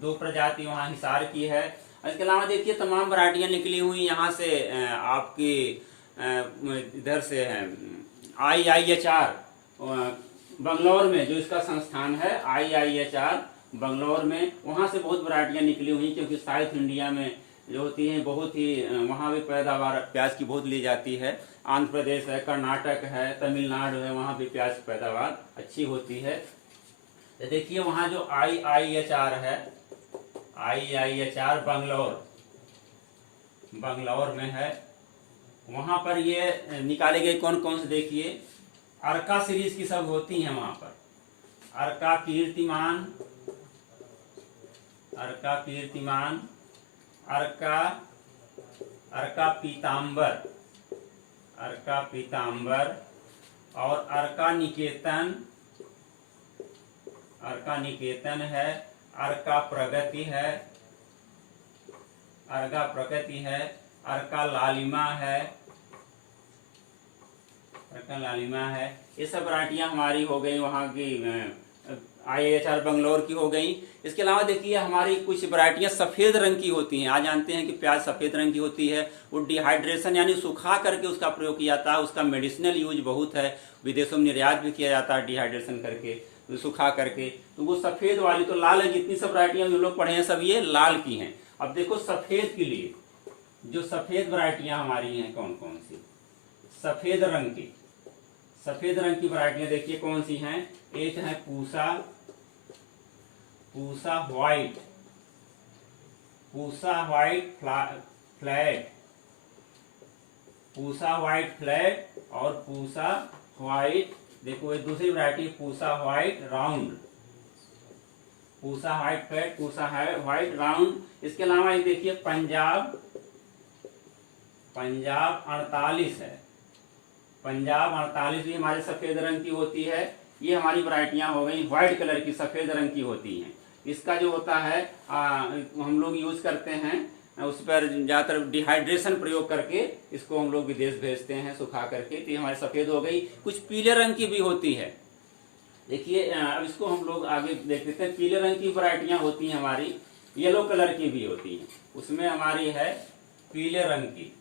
2 प्रजाति वहाँ हिसार की है। इसके अलावा देखिए तमाम वैरायटियां निकली हुई यहाँ से, आपकी इधर से है IIHR बंगलौर में, जो इसका संस्थान है IIHR बंगलौर में, वहाँ से बहुत वैरायटियां निकली हुई, क्योंकि साउथ इंडिया में जो होती हैं बहुत ही, वहाँ भी पैदावार प्याज की बहुत ली जाती है। आंध्र प्रदेश है, कर्नाटक है, तमिलनाडु है, वहाँ भी प्याज की पैदावार अच्छी होती है। तो देखिए वहाँ जो IIHR है, IIHR बंगलौर में है, वहाँ पर ये निकाले गए कौन कौन से, देखिए अर्का सीरीज की सब होती हैं वहाँ पर, अर्का कीर्तिमान, अर्का कीर्तिमान, अर्का पीतांबर, अर्का पीतांबर, और अर्का निकेतन, अर्का निकेतन है, अर्का प्रगति है, अर्का प्रगति है, अर्का लालिमा है, अर्का लालिमा है। ये सब वैरायटियां हमारी हो गई वहाँ की IIHR बंगलौर की हो गई। इसके अलावा देखिए हमारी कुछ वैरायटियां सफ़ेद रंग की होती हैं। आज जानते हैं कि प्याज सफ़ेद रंग की होती है, वो डिहाइड्रेशन यानी सुखा करके उसका प्रयोग किया जाता है, उसका मेडिसिनल यूज बहुत है, विदेशों में निर्यात भी किया जाता है डिहाइड्रेशन करके, तो सुखा करके, तो वो सफ़ेद वाली तो लाल है। जितनी सब वैरायटियां हम लोग पढ़े हैं सब ये लाल की हैं। अब देखो सफ़ेद के लिए जो सफ़ेद वैरायटियां हमारी हैं कौन कौन सी, सफ़ेद रंग की, सफ़ेद रंग की वैरायटियां देखिए कौन सी हैं। एक है Pusa, Pusa white, Pusa white flat, Pusa white flat, और पूसा व्हाइट, देखो ये दूसरी variety Pusa white round, Pusa white flat, Pusa white round. इसके अलावा ये देखिए पंजाब 48 है, पंजाब 48 भी हमारे सफ़ेद रंग की होती है। ये हमारी वैरायटियां हो गई व्हाइट कलर की, सफ़ेद रंग की होती हैं। इसका जो होता है हम लोग यूज़ करते हैं, उस पर ज़्यादातर डिहाइड्रेशन प्रयोग करके इसको हम लोग विदेश भेजते हैं सुखा करके, तो ये हमारी सफ़ेद हो गई। कुछ पीले रंग की भी होती है, देखिए अब इसको हम लोग आगे देख लेते हैं। पीले रंग की वैरायटियां होती हैं हमारी, येलो कलर की भी होती हैं, उसमें हमारी है पीले रंग की,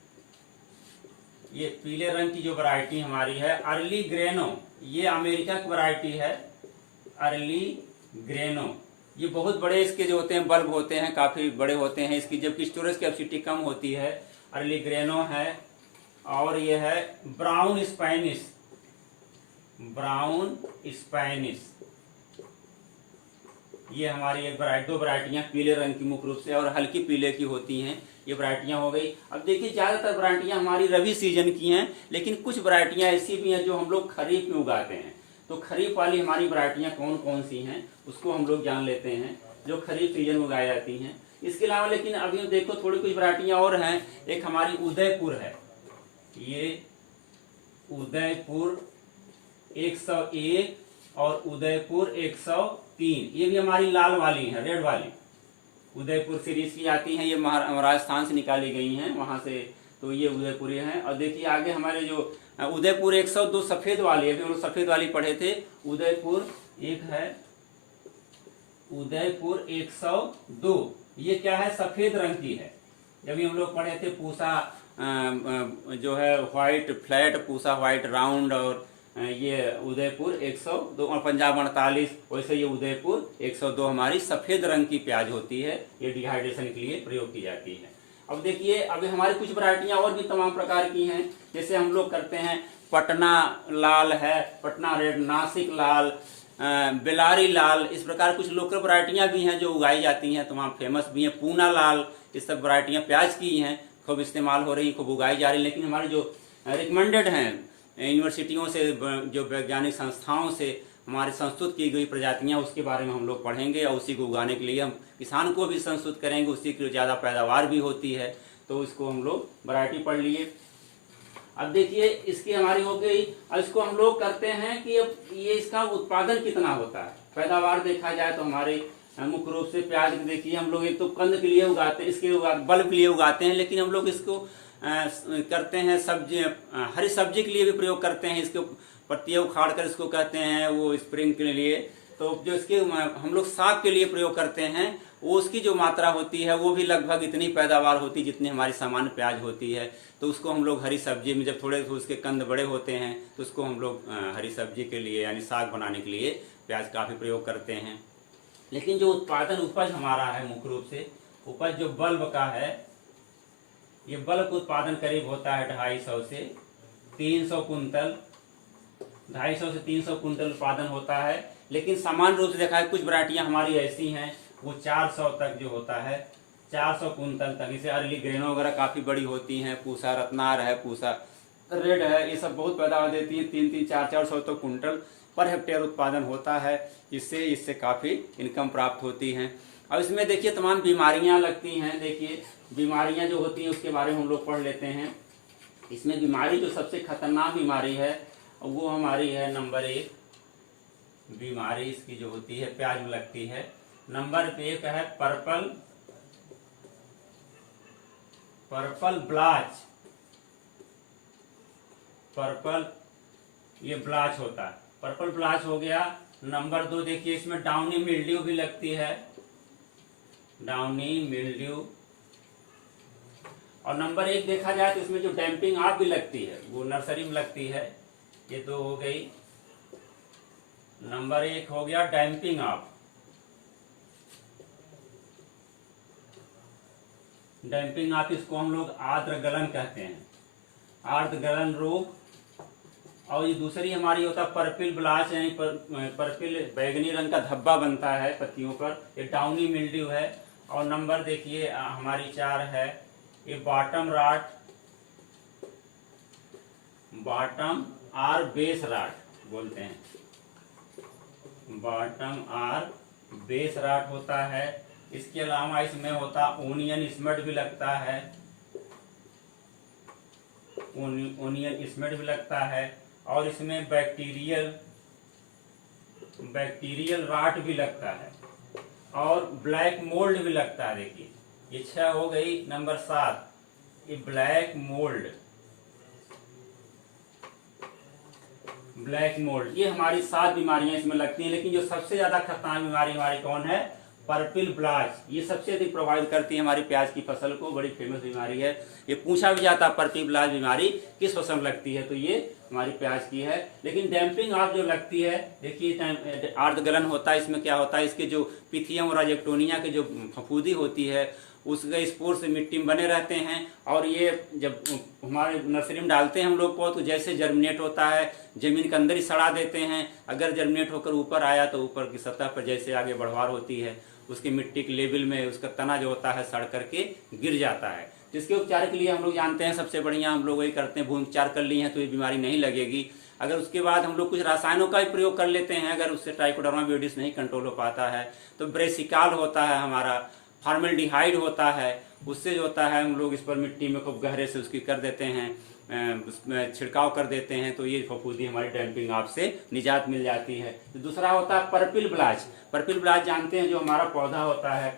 ये पीले रंग की जो वैरायटी हमारी है अर्ली ग्रेनो, ये अमेरिका की वैरायटी है अर्ली ग्रेनो। ये बहुत बड़े इसके जो होते हैं बल्ब होते हैं, काफ़ी बड़े होते हैं इसकी, जबकि स्टोरेज कैपेसिटी कम होती है। अर्ली ग्रेनो है। और ये है ब्राउन स्पेनिश, ब्राउन स्पेनिश, ये हमारी एक दो वैरायटियाँ पीले रंग की मुख्य रूप से और हल्की पीले की होती हैं, ये वैरायटियाँ हो गई। अब देखिए ज़्यादातर वैरायटियाँ हमारी रबी सीजन की हैं, लेकिन कुछ वैरायटियाँ ऐसी भी हैं जो हम लोग खरीफ में उगाते हैं। तो खरीफ वाली हमारी वैरायटियाँ कौन कौन सी हैं उसको हम लोग जान लेते हैं, जो खरीफ सीजन में उगाई जाती हैं। इसके अलावा लेकिन अभी देखो थोड़ी कुछ वैरायटियाँ और हैं। एक हमारी उदयपुर है, ये उदयपुर 101 और उदयपुर 103, ये भी हमारी लाल वाली है, रेड वाली उदयपुर सीरीज की आती हैं। ये राजस्थान से निकाली गई हैं वहाँ से, तो ये उदयपुर हैं। और देखिए आगे हमारे जो उदयपुर 102 सफ़ेद वाली, अभी हम लोग सफ़ेद वाली पढ़े थे। उदयपुर एक है, उदयपुर 102, ये क्या है, सफ़ेद रंग की है। जब हम लोग पढ़े थे पूसा जो है white flat, Pusa white round, और ये उदयपुर 102 और पंजाब 48, वैसे ये उदयपुर 102 हमारी सफ़ेद रंग की प्याज होती है। ये डिहाइड्रेशन के लिए प्रयोग की जाती है। अब देखिए अभी हमारी कुछ वैरायटियाँ और भी तमाम प्रकार की हैं, जैसे हम लोग करते हैं पटना लाल है, पटना रेड, नासिक लाल, बेलारी लाल, इस प्रकार कुछ लोकल वैरायटियाँ भी हैं जो उगाई जाती हैं, तमाम फेमस भी हैं। पूना लाल, इस सब वैरायटियाँ प्याज की हैं, खूब इस्तेमाल हो रही, खूब उगाई जा रही। लेकिन हमारी जो रिकमेंडेड हैं यूनिवर्सिटियों से, जो वैज्ञानिक संस्थाओं से हमारे संस्तुत की गई प्रजातियां, उसके बारे में हम लोग पढ़ेंगे और उसी को उगाने के लिए हम किसान को भी संस्तुत करेंगे, उसी की ज़्यादा पैदावार भी होती है, तो इसको हम लोग वैरायटी पढ़ लिए। अब देखिए इसकी हमारी हो गई। अब इसको हम लोग करते हैं कि अब ये इसका उत्पादन कितना होता है, पैदावार देखा जाए तो हमारे मुख्य रूप से प्याज देखिए हम लोग एक तो कंद के लिए उगाते हैं, इसके बल्ब के लिए उगाते हैं, लेकिन हम लोग इसको करते हैं सब्जी, हरी सब्जी के लिए भी प्रयोग करते हैं। इसको पत्तियाँ उखाड़ कर इसको कहते हैं वो स्प्रिंग के लिए। तो जो इसके हम लोग साग के लिए प्रयोग करते हैं, वो उसकी जो मात्रा होती है वो भी लगभग इतनी पैदावार होती है जितनी हमारी सामान्य प्याज होती है। तो उसको हम लोग हरी सब्जी में, जब थोड़े उसके कंद बड़े होते हैं तो उसको हम लोग हरी सब्जी के लिए यानी साग बनाने के लिए प्याज काफ़ी प्रयोग करते हैं। लेकिन जो उत्पादन उपज हमारा है मुख्य रूप से, उपज जो बल्ब का है, ये बल्ब उत्पादन करीब होता है 250 से 300 कुंटल, 250 से 300 कुंटल उत्पादन होता है। लेकिन सामान्य रूप से देखा है कुछ वैरायटियाँ हमारी ऐसी हैं वो 400 तक जो होता है, 400 कुंटल तक। इसे अर्ली ग्रेनो वगैरह काफ़ी बड़ी होती हैं, पूसा रत्नार है, पूसा रेड है, ये सब बहुत पैदावार देती है। 300 400 तो कुंटल पर हेक्टेयर उत्पादन होता है। इससे काफ़ी इनकम प्राप्त होती हैं। अब इसमें देखिए तमाम बीमारियां लगती हैं। देखिए बीमारियां जो होती हैं उसके बारे में हम लोग पढ़ लेते हैं। इसमें बीमारी जो सबसे खतरनाक बीमारी है वो हमारी है नंबर 1 बीमारी, इसकी जो होती है प्याज में लगती है। नंबर 1 है पर्पल ब्लाच, पर्पल ये ब्लाच होता है, पर्पल ब्लाच हो गया। नंबर 2 देखिए इसमें डाउनी मिल्ड्यू भी लगती है, डाउनी मिल्ड्यू। और नंबर 1 देखा जाए तो इसमें जो डैम्पिंग आप भी लगती है वो नर्सरी में लगती है। ये 2 हो गई। नंबर 1 हो गया डैम्पिंग आप, डैम्पिंग आप, इसको हम लोग आर्द्र गलन कहते हैं, आर्द्र गलन रोग। और ये दूसरी हमारी होता है पर्पल ब्लाच, यानी पर्पल बैगनी रंग का धब्बा बनता है पत्तियों पर, ये डाउनी मिल्ड्यू है। और नंबर देखिए हमारी 4 है ये bottom rot, bottom or base rot बोलते हैं, बॉटम आर बेस राट होता है। इसके अलावा इसमें होता ओनियन स्मट भी लगता है, ओनियन स्मट भी लगता है। और इसमें बैक्टीरियल राट भी लगता है और ब्लैक मोल्ड भी लगता है। देखिए ये 6 हो गई। नंबर 7 ये ब्लैक मोल्ड, ब्लैक मोल्ड, ये हमारी 7 बीमारियां इसमें लगती हैं। लेकिन जो सबसे ज्यादा खतरनाक बीमारी हमारी कौन है, पर्पल ब्लाच, ये सबसे अधिक प्रभावित करती है हमारी प्याज की फसल को, बड़ी फेमस बीमारी है। ये पूछा भी जाता है पर्पल ब्लाच बीमारी किस फसल में लगती है, तो ये हमारी प्याज की है। लेकिन डैम्पिंग आप जो लगती है, देखिए आर्द्र गलन होता है, इसमें क्या होता है इसके जो पिथियम और राजेक्टोनिया के जो फफूंदी होती है उसके स्पोर से मिट्टी में बने रहते हैं। और ये जब हमारे नर्सरी में डालते हैं हम लोग पौध, तो जैसे जर्मिनेट होता है जमीन के अंदर ही सड़ा देते हैं। अगर जर्मिनेट होकर ऊपर आया तो ऊपर की सतह पर जैसे आगे बढ़वार होती है उसकी मिट्टी के लेवल में उसका तना जो होता है सड़ करके गिर जाता है। जिसके उपचार के लिए हम लोग जानते हैं सबसे बढ़िया हम लोग वही करते हैं, भूमि उपचार कर लिए हैं तो ये बीमारी नहीं लगेगी। अगर उसके बाद हम लोग कुछ रसायनों का भी प्रयोग कर लेते हैं, अगर उससे ट्राइकोडर्मा विरिडिस नहीं कंट्रोल हो पाता है तो ब्रेसिकाल होता है हमारा, फॉर्मेल्डिहाइड होता है, उससे जो होता है हम लोग इस पर मिट्टी में खूब गहरे से उसकी कर देते हैं, उसमें छिड़काव कर देते हैं तो ये फफूंदी हमारी डैम्पिंग आप से निजात मिल जाती है। तो दूसरा होता है पर्पिल ब्लाच। पर्पिल ब्लाच जानते हैं जो हमारा पौधा होता है,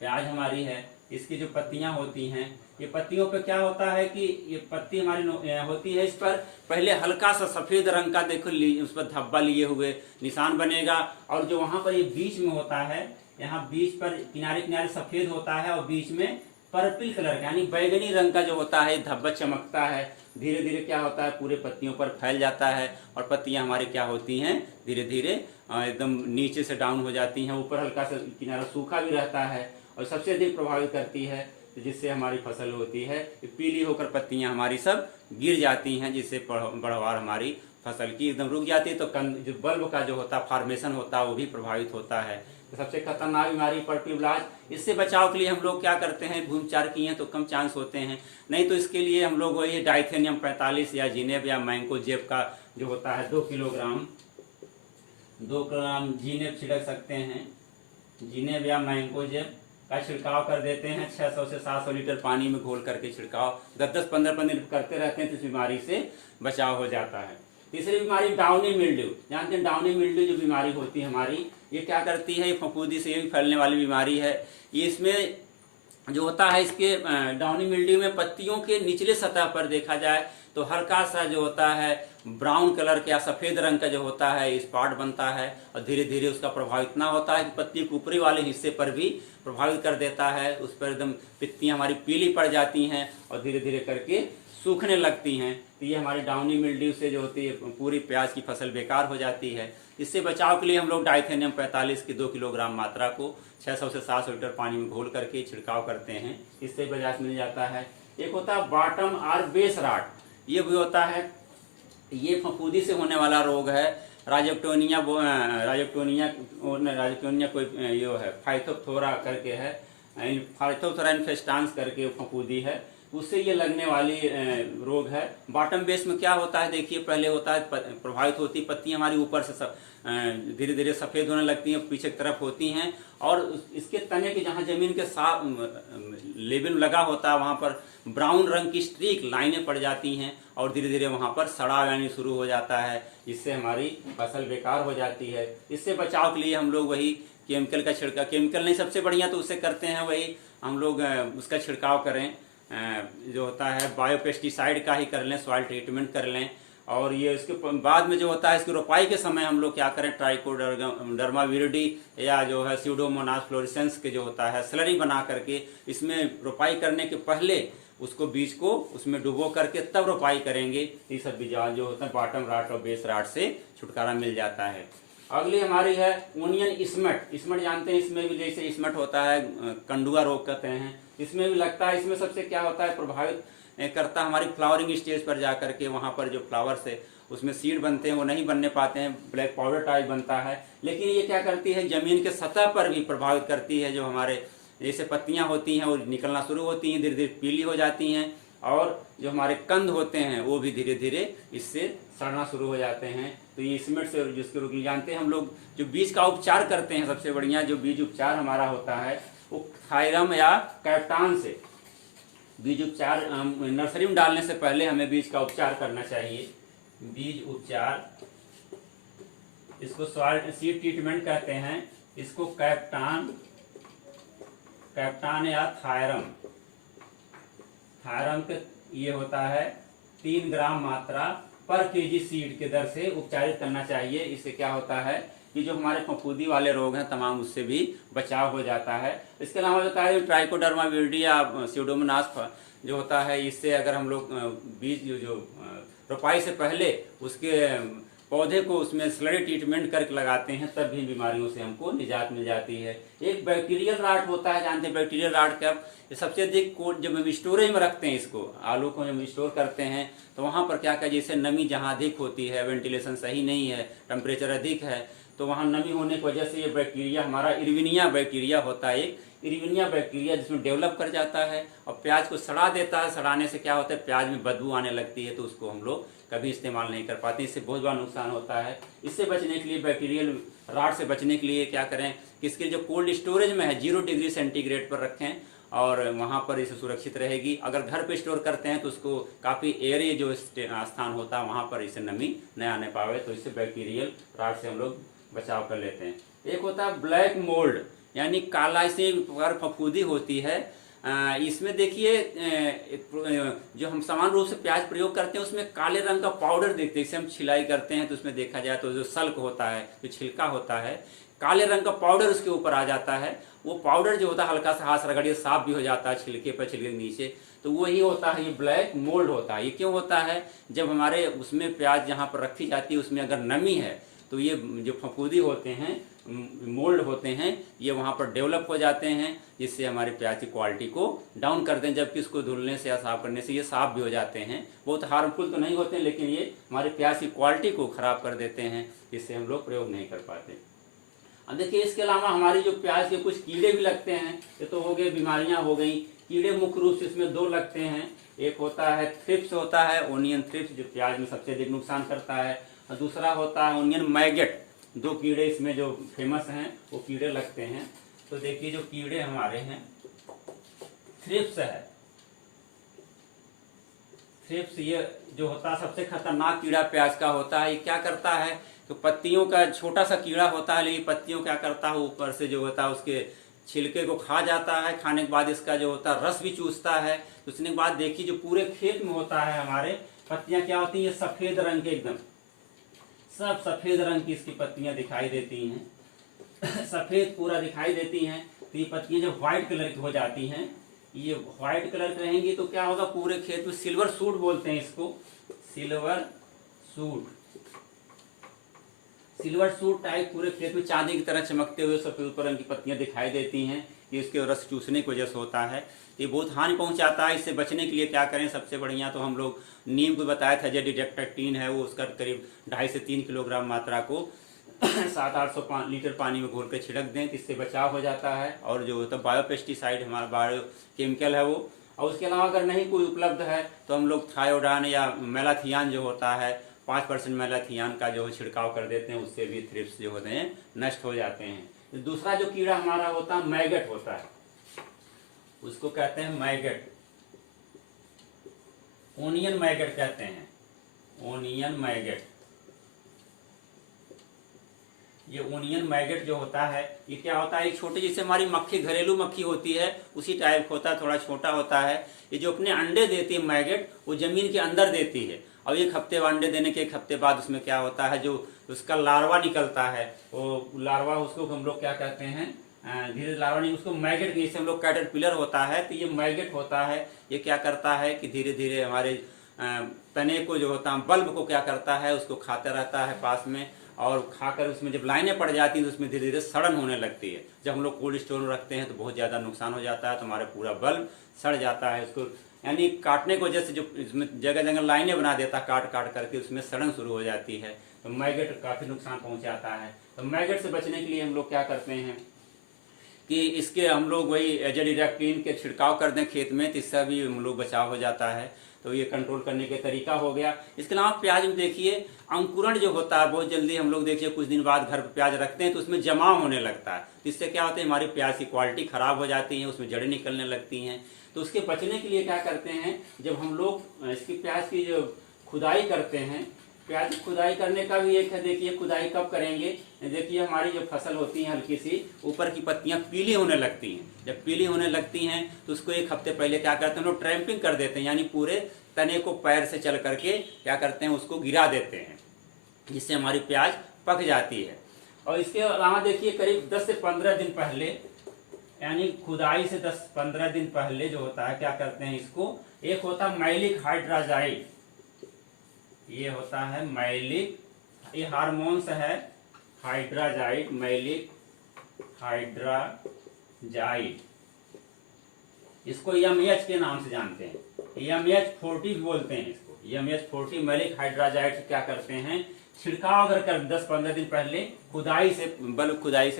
प्याज हमारी है, इसकी जो पत्तियां होती हैं, ये पत्तियों पे क्या होता है कि ये पत्ती हमारी होती है, इस पर पहले हल्का सा सफेद रंग का देखो उस पर धब्बा लिए हुए निशान बनेगा। और जो वहां पर ये बीच में होता है, यहाँ बीच पर किनारे किनारे सफेद होता है और बीच में पर्पल कलर का यानी बैगनी रंग का जो होता है धब्बा चमकता है। धीरे धीरे क्या होता है पूरे पत्तियों पर फैल जाता है और पत्तियां हमारी क्या होती हैं धीरे धीरे एकदम नीचे से डाउन हो जाती हैं, ऊपर हल्का सा किनारा सूखा भी रहता है और सबसे अधिक प्रभावित करती है जिससे हमारी फसल होती है पीली होकर पत्तियां हमारी सब गिर जाती हैं, जिससे बढ़वार हमारी फसल की एकदम रुक जाती है। तो जो बल्ब का जो होता है फॉर्मेशन होता है वो भी प्रभावित होता है। तो सबसे खतरनाक बीमारी पर्पिल ब्लाच। इससे बचाव के लिए हम लोग क्या करते हैं, भूमि उपचार किए हैं तो कम चांस होते हैं, नहीं तो इसके लिए हम लोग वही डाइथेनियम 45 या जीनेब या मैंकोजेब का जो होता है 2 किलोग्राम जीनेब छिड़क सकते हैं। जीनेब या मैंकोजेब का छिड़काव कर देते हैं 600 से 700 लीटर पानी में घोल करके छिड़काव 10-15 दिन करते रहते हैं तो इस बीमारी से बचाव हो जाता है। तीसरी बीमारी डाउनी मिल्ड्यू, जानते हैं डाउनी मिल्ड्यू जो बीमारी होती है हमारी, ये क्या करती है, ये फफूंदी से भी फैलने वाली बीमारी है। ये इसमें जो होता है इसके डाउनी मिल्ड्यू में पत्तियों के निचले सतह पर देखा जाए तो हल्का सा जो होता है ब्राउन कलर का या सफेद रंग का जो होता है स्पॉट बनता है और धीरे धीरे उसका प्रभाव इतना होता है कि पत्ती के ऊपरी वाले हिस्से पर भी प्रभावित कर देता है। उस पर एकदम पत्तियां हमारी पीली पड़ जाती हैं और धीरे धीरे करके सूखने लगती हैं। तो ये हमारी डाउनी मिल्ड्यू से जो होती है पूरी प्याज की फसल बेकार हो जाती है। इससे बचाव के लिए हम लोग डाइथेनियम 45 की 2 किलोग्राम मात्रा को 600 से 700 लीटर पानी में घोल करके छिड़काव करते हैं, इससे बचाव मिल जाता है। एक होता है बॉटम और बेस राट, ये भी होता है, ये फफूंदी से होने वाला रोग है। राजोक्टोनिया कोई ये है फाइथोप्थोरा करके है, फाइथोप्थोरा इन्फेस्टांस करके फफूंदी है, उससे ये लगने वाली रोग है। बॉटम बेस में क्या होता है देखिए, पहले होता है प्रभावित होती पत्तियां हमारी ऊपर से धीरे धीरे सफ़ेद होने लगती हैं, पीछे की तरफ होती हैं और इसके तने के जहाँ जमीन के साफ लेवल लगा होता है वहाँ पर ब्राउन रंग की स्ट्रीक लाइनें पड़ जाती हैं और धीरे धीरे वहाँ पर सड़ा यानी शुरू हो जाता है, जिससे हमारी फसल बेकार हो जाती है। इससे बचाव के लिए हम लोग वही केमिकल का छिड़काव, केमिकल नहीं सबसे बढ़िया तो उससे करते हैं, वही हम लोग उसका छिड़काव करें, जो होता है बायोपेस्टिसाइड का ही कर लें, सॉइल ट्रीटमेंट कर लें। और ये इसके बाद में जो होता है इसकी रोपाई के समय हम लोग क्या करें, ट्राइकोडर्मा विरिडी या जो है स्यूडोमोनास फ्लोरेसेंस के जो होता है स्लरी बना करके इसमें रोपाई करने के पहले उसको बीज को उसमें डुबो करके तब रोपाई करेंगे। ये सब बीज जो होता है बॉटम राट और बेस राट से छुटकारा मिल जाता है। अगली हमारी है ओनियन स्मट। स्मट जानते हैं, इसमें भी जैसे स्मट होता है कंडुआ रोग कहते हैं, इसमें भी लगता है। इसमें सबसे क्या होता है प्रभावित करता हमारी फ्लावरिंग स्टेज पर जा करके, वहाँ पर जो फ्लावर्स है उसमें सीड बनते हैं वो नहीं बनने पाते हैं, ब्लैक पाउडर टाइप बनता है। लेकिन ये क्या करती है जमीन के सतह पर भी प्रभावित करती है, जो हमारे जैसे पत्तियां होती हैं वो निकलना शुरू होती हैं, धीरे धीरे पीली हो जाती हैं और जो हमारे कंद होते हैं वो भी धीरे धीरे इससे सड़ना शुरू हो जाते हैं। तो ये स्मिट से जिसके रोग जानते हैं हम लोग, जो बीज का उपचार करते हैं सबसे बढ़िया जो बीज उपचार हमारा होता है वो थायरम या कैप्टान से बीज उपचार नर्सरी में डालने से पहले हमें बीज का उपचार करना चाहिए। बीज उपचार, इसको सॉइल सीड ट्रीटमेंट कहते हैं, इसको कैप्टान या थायरम के ये होता है 3 ग्राम मात्रा पर केजी सीड के दर से उपचारित करना चाहिए। इससे क्या होता है कि जो हमारे फफूंदी वाले रोग हैं तमाम उससे भी बचाव हो जाता है। इसके अलावा होता है ट्राइकोडर्मा विरिडी या स्यूडोमोनास जो होता है, इससे अगर हम लोग बीज जो रोपाई से पहले उसके पौधे को उसमें स्लरी ट्रीटमेंट करके लगाते हैं, तब भी बीमारियों से हमको निजात मिल जाती है। एक बैक्टीरियल राट होता है, जानते हैं बैक्टीरियल राट कब? ये सबसे अधिक जब हम स्टोरेज में रखते हैं, इसको आलू को जब स्टोर करते हैं तो वहाँ पर क्या क्या, जैसे नमी जहाँ अधिक होती है, वेंटिलेशन सही नहीं है, टेम्परेचर अधिक है, तो वहाँ नमी होने की वजह से ये बैक्टीरिया हमारा इरविनिया बैक्टीरिया होता है, एक इरविनिया बैक्टीरिया जिसमें डेवलप कर जाता है और प्याज को सड़ा देता है। सड़ाने से क्या होता है, प्याज में बदबू आने लगती है, तो उसको हम लोग कभी इस्तेमाल नहीं कर पाते, इससे बहुत बड़ा नुकसान होता है। इससे बचने के लिए, बैक्टीरियल राट से बचने के लिए क्या करें कि इसके जो कोल्ड स्टोरेज में है 0 डिग्री सेंटीग्रेड पर रखें और वहाँ पर इसे सुरक्षित रहेगी। अगर घर पे स्टोर करते हैं तो उसको काफ़ी एयर जो स्थान होता है वहाँ पर इसे नमी न आने पावे, तो इससे बैक्टीरियल राट से हम लोग बचाव कर लेते हैं। एक होता है ब्लैक मोल्ड, यानी काला, इसे फफूंदी होती है। इसमें देखिए जो हम सामान्य रूप से प्याज प्रयोग करते हैं उसमें काले रंग का पाउडर देखते हैं। जैसे हम छिलाई करते हैं तो उसमें देखा जाए तो जो सल्क होता है, जो छिलका होता है, काले रंग का पाउडर उसके ऊपर आ जाता है। वो पाउडर जो होता है हल्का सा हाथ रगड़िए साफ भी हो जाता है छिलके पर, छिलके के नीचे, तो वही होता है ये ब्लैक मोल्ड होता है। ये क्यों होता है? जब हमारे उसमें प्याज जहाँ पर रखी जाती है उसमें अगर नमी है तो ये जो फफूंदी होते हैं, मोल्ड होते हैं, ये वहाँ पर डेवलप हो जाते हैं, जिससे हमारे प्याज की क्वालिटी को डाउन करते हैं। जबकि इसको धुलने से या साफ करने से ये साफ भी हो जाते हैं, बहुत हार्मफुल तो नहीं होते हैं, लेकिन ये हमारे प्याज की क्वालिटी को खराब कर देते हैं, जिससे हम लोग प्रयोग नहीं कर पाते। अब देखिए इसके अलावा हमारी जो प्याज के कुछ कीड़े भी लगते हैं। ये तो हो गए, बीमारियां हो गई। कीड़े मुख्य रूप से इसमें 2 लगते हैं। एक होता है थ्रिप्स होता है, ओनियन थ्रिप्स, जो प्याज में सबसे अधिक नुकसान करता है, और दूसरा होता है ओनियन मैगेट। 2 कीड़े इसमें जो फेमस हैं वो कीड़े लगते हैं। तो देखिए जो कीड़े हमारे हैं, थ्रिप्स है, थ्रिप्स ये जो होता है सबसे खतरनाक कीड़ा प्याज का होता है। ये क्या करता है तो पत्तियों का छोटा सा कीड़ा होता है, लेकिन पत्तियों क्या करता है ऊपर से जो होता है उसके छिलके को खा जाता है। खाने के बाद इसका जो होता है रस भी चूसता है। चूसने के बाद देखिए जो पूरे खेत में होता है हमारे, पत्तियां क्या होती हैं, ये सफेद रंग के, एकदम सब सफेद रंग की इसकी पत्तियां दिखाई देती हैं सफेद पूरा दिखाई देती हैं। तो ये पत्तियां जब व्हाइट कलर की हो जाती हैं, ये व्हाइट कलर की रहेंगी तो क्या होगा, पूरे खेत में सिल्वर सूट बोलते हैं इसको, silver suit, silver suit type पूरे खेत में चांदी की तरह चमकते हुए सफेद रंग की पत्तियां दिखाई देती हैं। ये इसके रस चूसने की वजह से होता है। ये बहुत हानि पहुंचाता है। इससे बचने के लिए क्या करें, सबसे बढ़िया तो हम लोग नीम को बताया था, जो डिटेक्टेक्टिन है वो उसका करीब 2.5 से 3 किलोग्राम मात्रा को 700-800 लीटर पानी में घोल कर छिड़क दें, तो इससे बचाव हो जाता है। और जो होता है बायोपेस्टिसाइड, हमारा बायो केमिकल है वो। और उसके अलावा अगर नहीं कोई उपलब्ध है तो हम लोग थायोडान या मेलाथियान जो होता है 5% मेलाथियान का जो छिड़काव कर देते हैं, उससे भी थ्रिप्स जो होते हैं नष्ट हो जाते हैं। दूसरा जो कीड़ा हमारा होता है मैगट होता है, उसको कहते हैं मैगट, ओनियन मैगट कहते हैं, ओनियन मैगट। ये ओनियन मैगट जो होता है ये क्या होता है, एक छोटी जैसे हमारी मक्खी, घरेलू मक्खी होती है उसी टाइप होता है, थोड़ा छोटा होता है। ये जो अपने अंडे देती है मैगट, वो जमीन के अंदर देती है और 1 हफ्ते अंडे देने के 1 हफ्ते बाद उसमें क्या होता है, जो उसका लार्वा निकलता है, वो लार्वा उसको हम लोग क्या कहते हैं, धीरे लार्वा नहीं, उसको मैगट, जैसे हम लोग कैटरपिलर होता है तो ये मैगट होता है। ये क्या करता है कि धीरे धीरे हमारे तने को जो होता है, बल्ब को क्या करता है, उसको खाता रहता है पास में, और खाकर उसमें जब लाइनें पड़ जाती हैं तो उसमें धीरे धीरे सड़न होने लगती है। जब हम लोग कोल्ड स्टोर में रखते हैं तो बहुत ज़्यादा नुकसान हो जाता है, तो हमारा पूरा बल्ब सड़ जाता है। उसको यानी काटने की वजह से जो इसमें जगह जगह लाइनें बना देता है, काट काट करके उसमें सड़न शुरू हो जाती है। तो मैगट काफ़ी नुकसान पहुंचाता है। तो मैगट से बचने के लिए हम लोग क्या करते हैं कि इसके हम लोग वही एजेडिरेक्टिन के छिड़काव कर दें खेत में, तो इससे भी हम लोग बचाव हो जाता है। तो ये कंट्रोल करने के तरीका हो गया। इसके अलावा प्याज में देखिए अंकुरण जो होता है बहुत जल्दी, हम लोग देखिए कुछ दिन बाद घर पर प्याज रखते हैं तो उसमें जमाव होने लगता है। तो इससे क्या होता है, हमारी प्याज की क्वालिटी खराब हो जाती है, उसमें जड़ें निकलने लगती हैं। तो उसके बचने के लिए क्या करते हैं, जब हम लोग इसकी प्याज की जो खुदाई करते हैं, प्याज की खुदाई करने का भी एक है, देखिए खुदाई कब करेंगे, देखिए हमारी जो फसल होती है हल्की सी ऊपर की पत्तियां पीली होने लगती हैं। जब पीली होने लगती हैं तो उसको 1 हफ्ते पहले क्या करते हैं, लोग ट्रैम्पिंग कर देते हैं, यानी पूरे तने को पैर से चल करके क्या करते हैं, उसको गिरा देते हैं, जिससे हमारी प्याज पक जाती है। और इसके अलावा देखिए करीब 10 से 15 दिन पहले, यानी खुदाई से 10-15 दिन पहले जो होता है क्या करते हैं, इसको एक होता है मैलिक हाइड्राजाइड, ये होता है मैलिक ये हार्मोन्स है हाइड्राजाइड, मैलिक हाइड्राजाइड, इसको MH के नाम से जानते हैं, MH40 भी बोलते हैं इसको। MH40 मैलिक हाइड्राजाइड क्या करते हैं, छिड़काव अगर कर 10-15 दिन पहले खुदाई से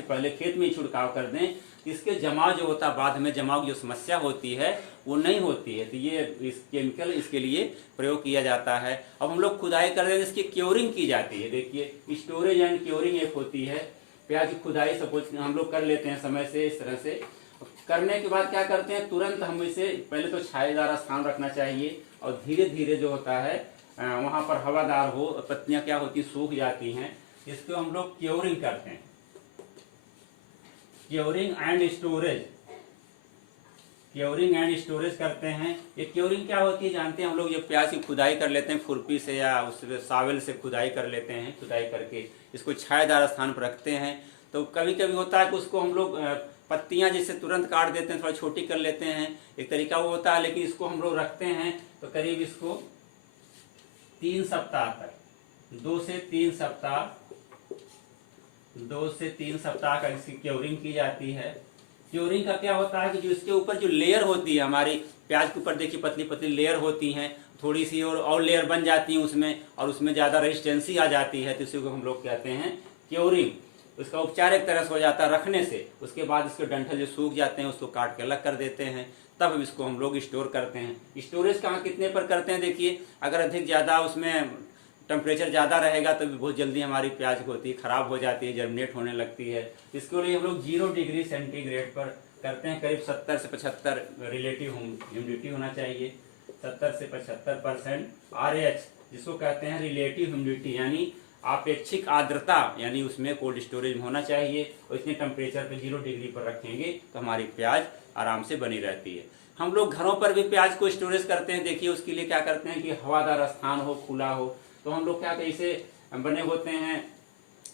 पहले खेत में ही छिड़काव कर दें, इसके जमाव जो होता है बाद में जमाव की जो समस्या होती है वो नहीं होती है। तो ये इस केमिकल इसके लिए प्रयोग किया जाता है। अब हम लोग खुदाई कर दें, इसकी क्योरिंग की जाती है। देखिए स्टोरेज एंड क्योरिंग एक होती है। प्याज की खुदाई सपोज हम लोग कर लेते हैं समय से, इस तरह से करने के बाद क्या करते हैं, तुरंत हम इसे पहले तो छायादार स्थान रखना चाहिए और धीरे धीरे जो होता है वहां पर हवादार हो, पत्तियां क्या होती सूख जाती हैं, इसको हम लोग क्योरिंग करते हैं। क्योरिंग एंड स्टोरेज करते हैं। ये क्योरिंग क्या होती है जानते हैं हम लोग, ये प्याज की खुदाई कर लेते हैं खुरपी से या उससे सावेल से खुदाई कर लेते हैं, खुदाई करके इसको छायादार स्थान पर रखते हैं। तो कभी कभी होता है कि उसको हम लोग पत्तियां जैसे तुरंत काट देते हैं, थोड़ा छोटी कर लेते हैं, एक तरीका वो होता है, लेकिन इसको हम लोग रखते हैं तो करीब इसको 3 सप्ताह तक, 2 से 3 सप्ताह का इसकी क्योरिंग की जाती है। क्योरिंग का क्या होता है कि जो इसके ऊपर जो लेयर होती है, हमारी प्याज के ऊपर देखिए पतली पतली लेयर होती हैं, थोड़ी सी और लेयर बन जाती है उसमें, और उसमें ज़्यादा रेजिस्टेंसी आ जाती है, तो इसी को हम लोग कहते हैं क्योरिंग। उसका उपचार एक तरह से हो जाता है रखने से। उसके बाद इसके डंठल जो सूख जाते हैं उसको काट के अलग कर देते हैं, तब इसको हम लोग स्टोर करते हैं। स्टोरेज कहाँ कितने पर करते हैं, देखिए अगर अधिक ज़्यादा उसमें टेम्परेचर ज़्यादा रहेगा तो बहुत जल्दी हमारी प्याज होती है ख़राब हो जाती है, जर्मिनेट होने लगती है। इसके लिए हम लोग 0 डिग्री सेंटीग्रेड पर करते हैं। करीब 70 से 75 रिलेटिव ह्यूमिडिटी होना चाहिए, 70 से 75% RH जिसको कहते हैं रिलेटिव ह्यूमिडिटी, यानी आपेक्षिक आर्द्रता, यानी उसमें कोल्ड स्टोरेज में होना चाहिए। और इतने टेम्परेचर पे 0 डिग्री पर रखेंगे तो हमारी प्याज आराम से बनी रहती है। हम लोग घरों पर भी प्याज को स्टोरेज करते हैं। देखिए उसके लिए क्या करते हैं कि हवादार स्थान हो, खुला हो, तो हम लोग क्या कैसे बने होते हैं,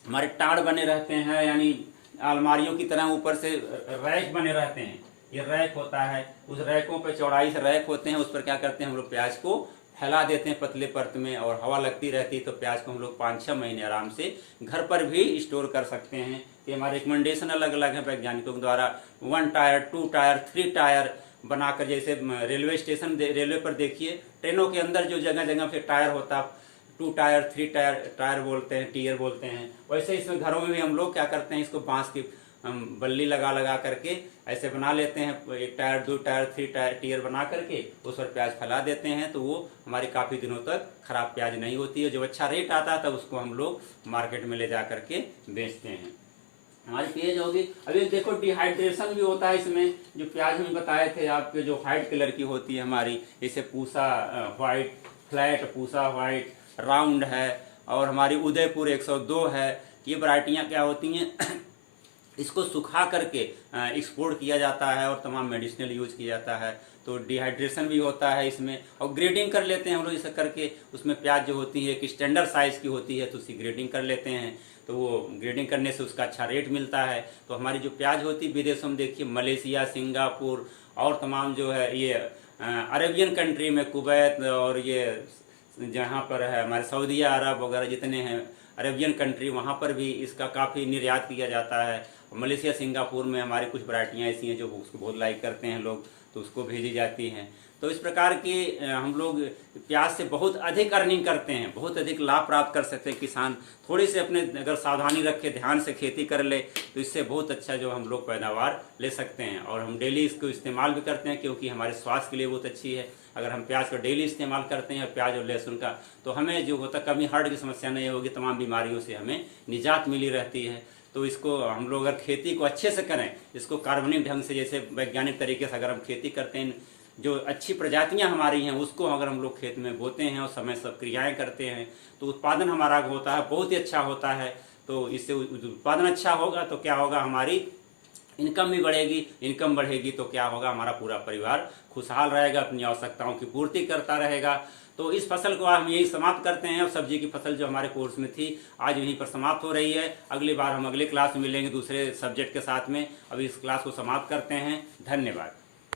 हमारे टाड़ बने रहते हैं, यानी अलमारियों की तरह ऊपर से रैक बने रहते हैं। ये रैक होता है, उस रैकों पे चौड़ाई से रैक होते हैं, उस पर क्या करते हैं हम लोग प्याज को फैला देते हैं पतले परत में, और हवा लगती रहती है तो प्याज को हम लोग 5-6 महीने आराम से घर पर भी स्टोर कर सकते हैं। ये हमारे रिकमेंडेशन अलग अलग हैं वैज्ञानिकों द्वारा। 1 टायर, 2 टायर, 3 टायर बनाकर, जैसे रेलवे स्टेशन रेलवे पर देखिए ट्रेनों के अंदर जो जगह जगह पे टायर होता, 2 टायर, 3 टायर बोलते हैं, टीयर बोलते हैं। वैसे इसमें घरों में भी हम लोग क्या करते हैं, इसको बांस की बल्ली लगा करके ऐसे बना लेते हैं, 1 टायर, 2 टायर, 3 टायर टीयर बना करके उस पर प्याज फैला देते हैं, तो वो हमारी काफ़ी दिनों तक खराब प्याज नहीं होती है। जब अच्छा रेट आता है तब उसको हम लोग मार्केट में ले जा करके बेचते हैं। हमारी प्याज होगी। अभी देखो डिहाइड्रेशन भी होता है इसमें। जो प्याज हम बताए थे आपके, जो व्हाइट कलर की होती है हमारी, जैसे Pusa white, flat Pusa white, round है, और हमारी उदयपुर 102 है, ये वैरायटियाँ क्या होती हैं इसको सुखा करके एक्सपोर्ट किया जाता है और तमाम मेडिसिनल यूज किया जाता है। तो डिहाइड्रेशन भी होता है इसमें, और ग्रेडिंग कर लेते हैं हम लोग इसे करके। उसमें प्याज जो होती है एक स्टैंडर्ड साइज़ की होती है, तो उसकी ग्रेडिंग कर लेते हैं, तो वो ग्रेडिंग करने से उसका अच्छा रेट मिलता है। तो हमारी जो प्याज होती है विदेशों में देखिए मलेशिया, सिंगापुर और तमाम जो है ये अरेबियन कंट्री में, कुवैत और ये जहाँ पर है हमारे सऊदी अरब वगैरह जितने हैं अरेबियन कंट्री, वहाँ पर भी इसका काफ़ी निर्यात किया जाता है। मलेशिया, सिंगापुर में हमारी कुछ वैरायटियाँ ऐसी हैं जो उसको बहुत लाइक करते हैं लोग, तो उसको भेजी जाती हैं। तो इस प्रकार की हम लोग प्याज से बहुत अधिक अर्निंग करते हैं, बहुत अधिक लाभ प्राप्त कर सकते हैं किसान। थोड़ी से अपने अगर सावधानी रखे, ध्यान से खेती कर ले, तो इससे बहुत अच्छा जो हम लोग पैदावार ले सकते हैं। और हम डेली इसको इस्तेमाल भी करते हैं, क्योंकि हमारे स्वास्थ्य के लिए बहुत अच्छी है। अगर हम प्याज का डेली इस्तेमाल करते हैं, प्याज और लहसुन का, तो हमें जो होता कभी हार्ट की समस्या नहीं होगी, तमाम बीमारियों से हमें निजात मिली रहती है। तो इसको हम लोग अगर खेती को अच्छे से करें, इसको कार्बनिक ढंग से, जैसे वैज्ञानिक तरीके से अगर हम खेती करते हैं, जो अच्छी प्रजातियां हमारी हैं उसको अगर हम लोग खेत में बोते हैं और समय सब क्रियाएं करते हैं, तो उत्पादन हमारा होता है बहुत ही अच्छा होता है। तो इससे उत्पादन अच्छा होगा तो क्या होगा, हमारी इनकम भी बढ़ेगी। इनकम बढ़ेगी तो क्या होगा, हमारा पूरा परिवार खुशहाल रहेगा, अपनी आवश्यकताओं की पूर्ति करता रहेगा। तो इस फसल को हम यही समाप्त करते हैं। और सब्जी की फसल जो हमारे कोर्स में थी आज यहीं पर समाप्त हो रही है। अगली बार हम अगले क्लास में मिलेंगे दूसरे सब्जेक्ट के साथ में। अभी इस क्लास को समाप्त करते हैं। धन्यवाद।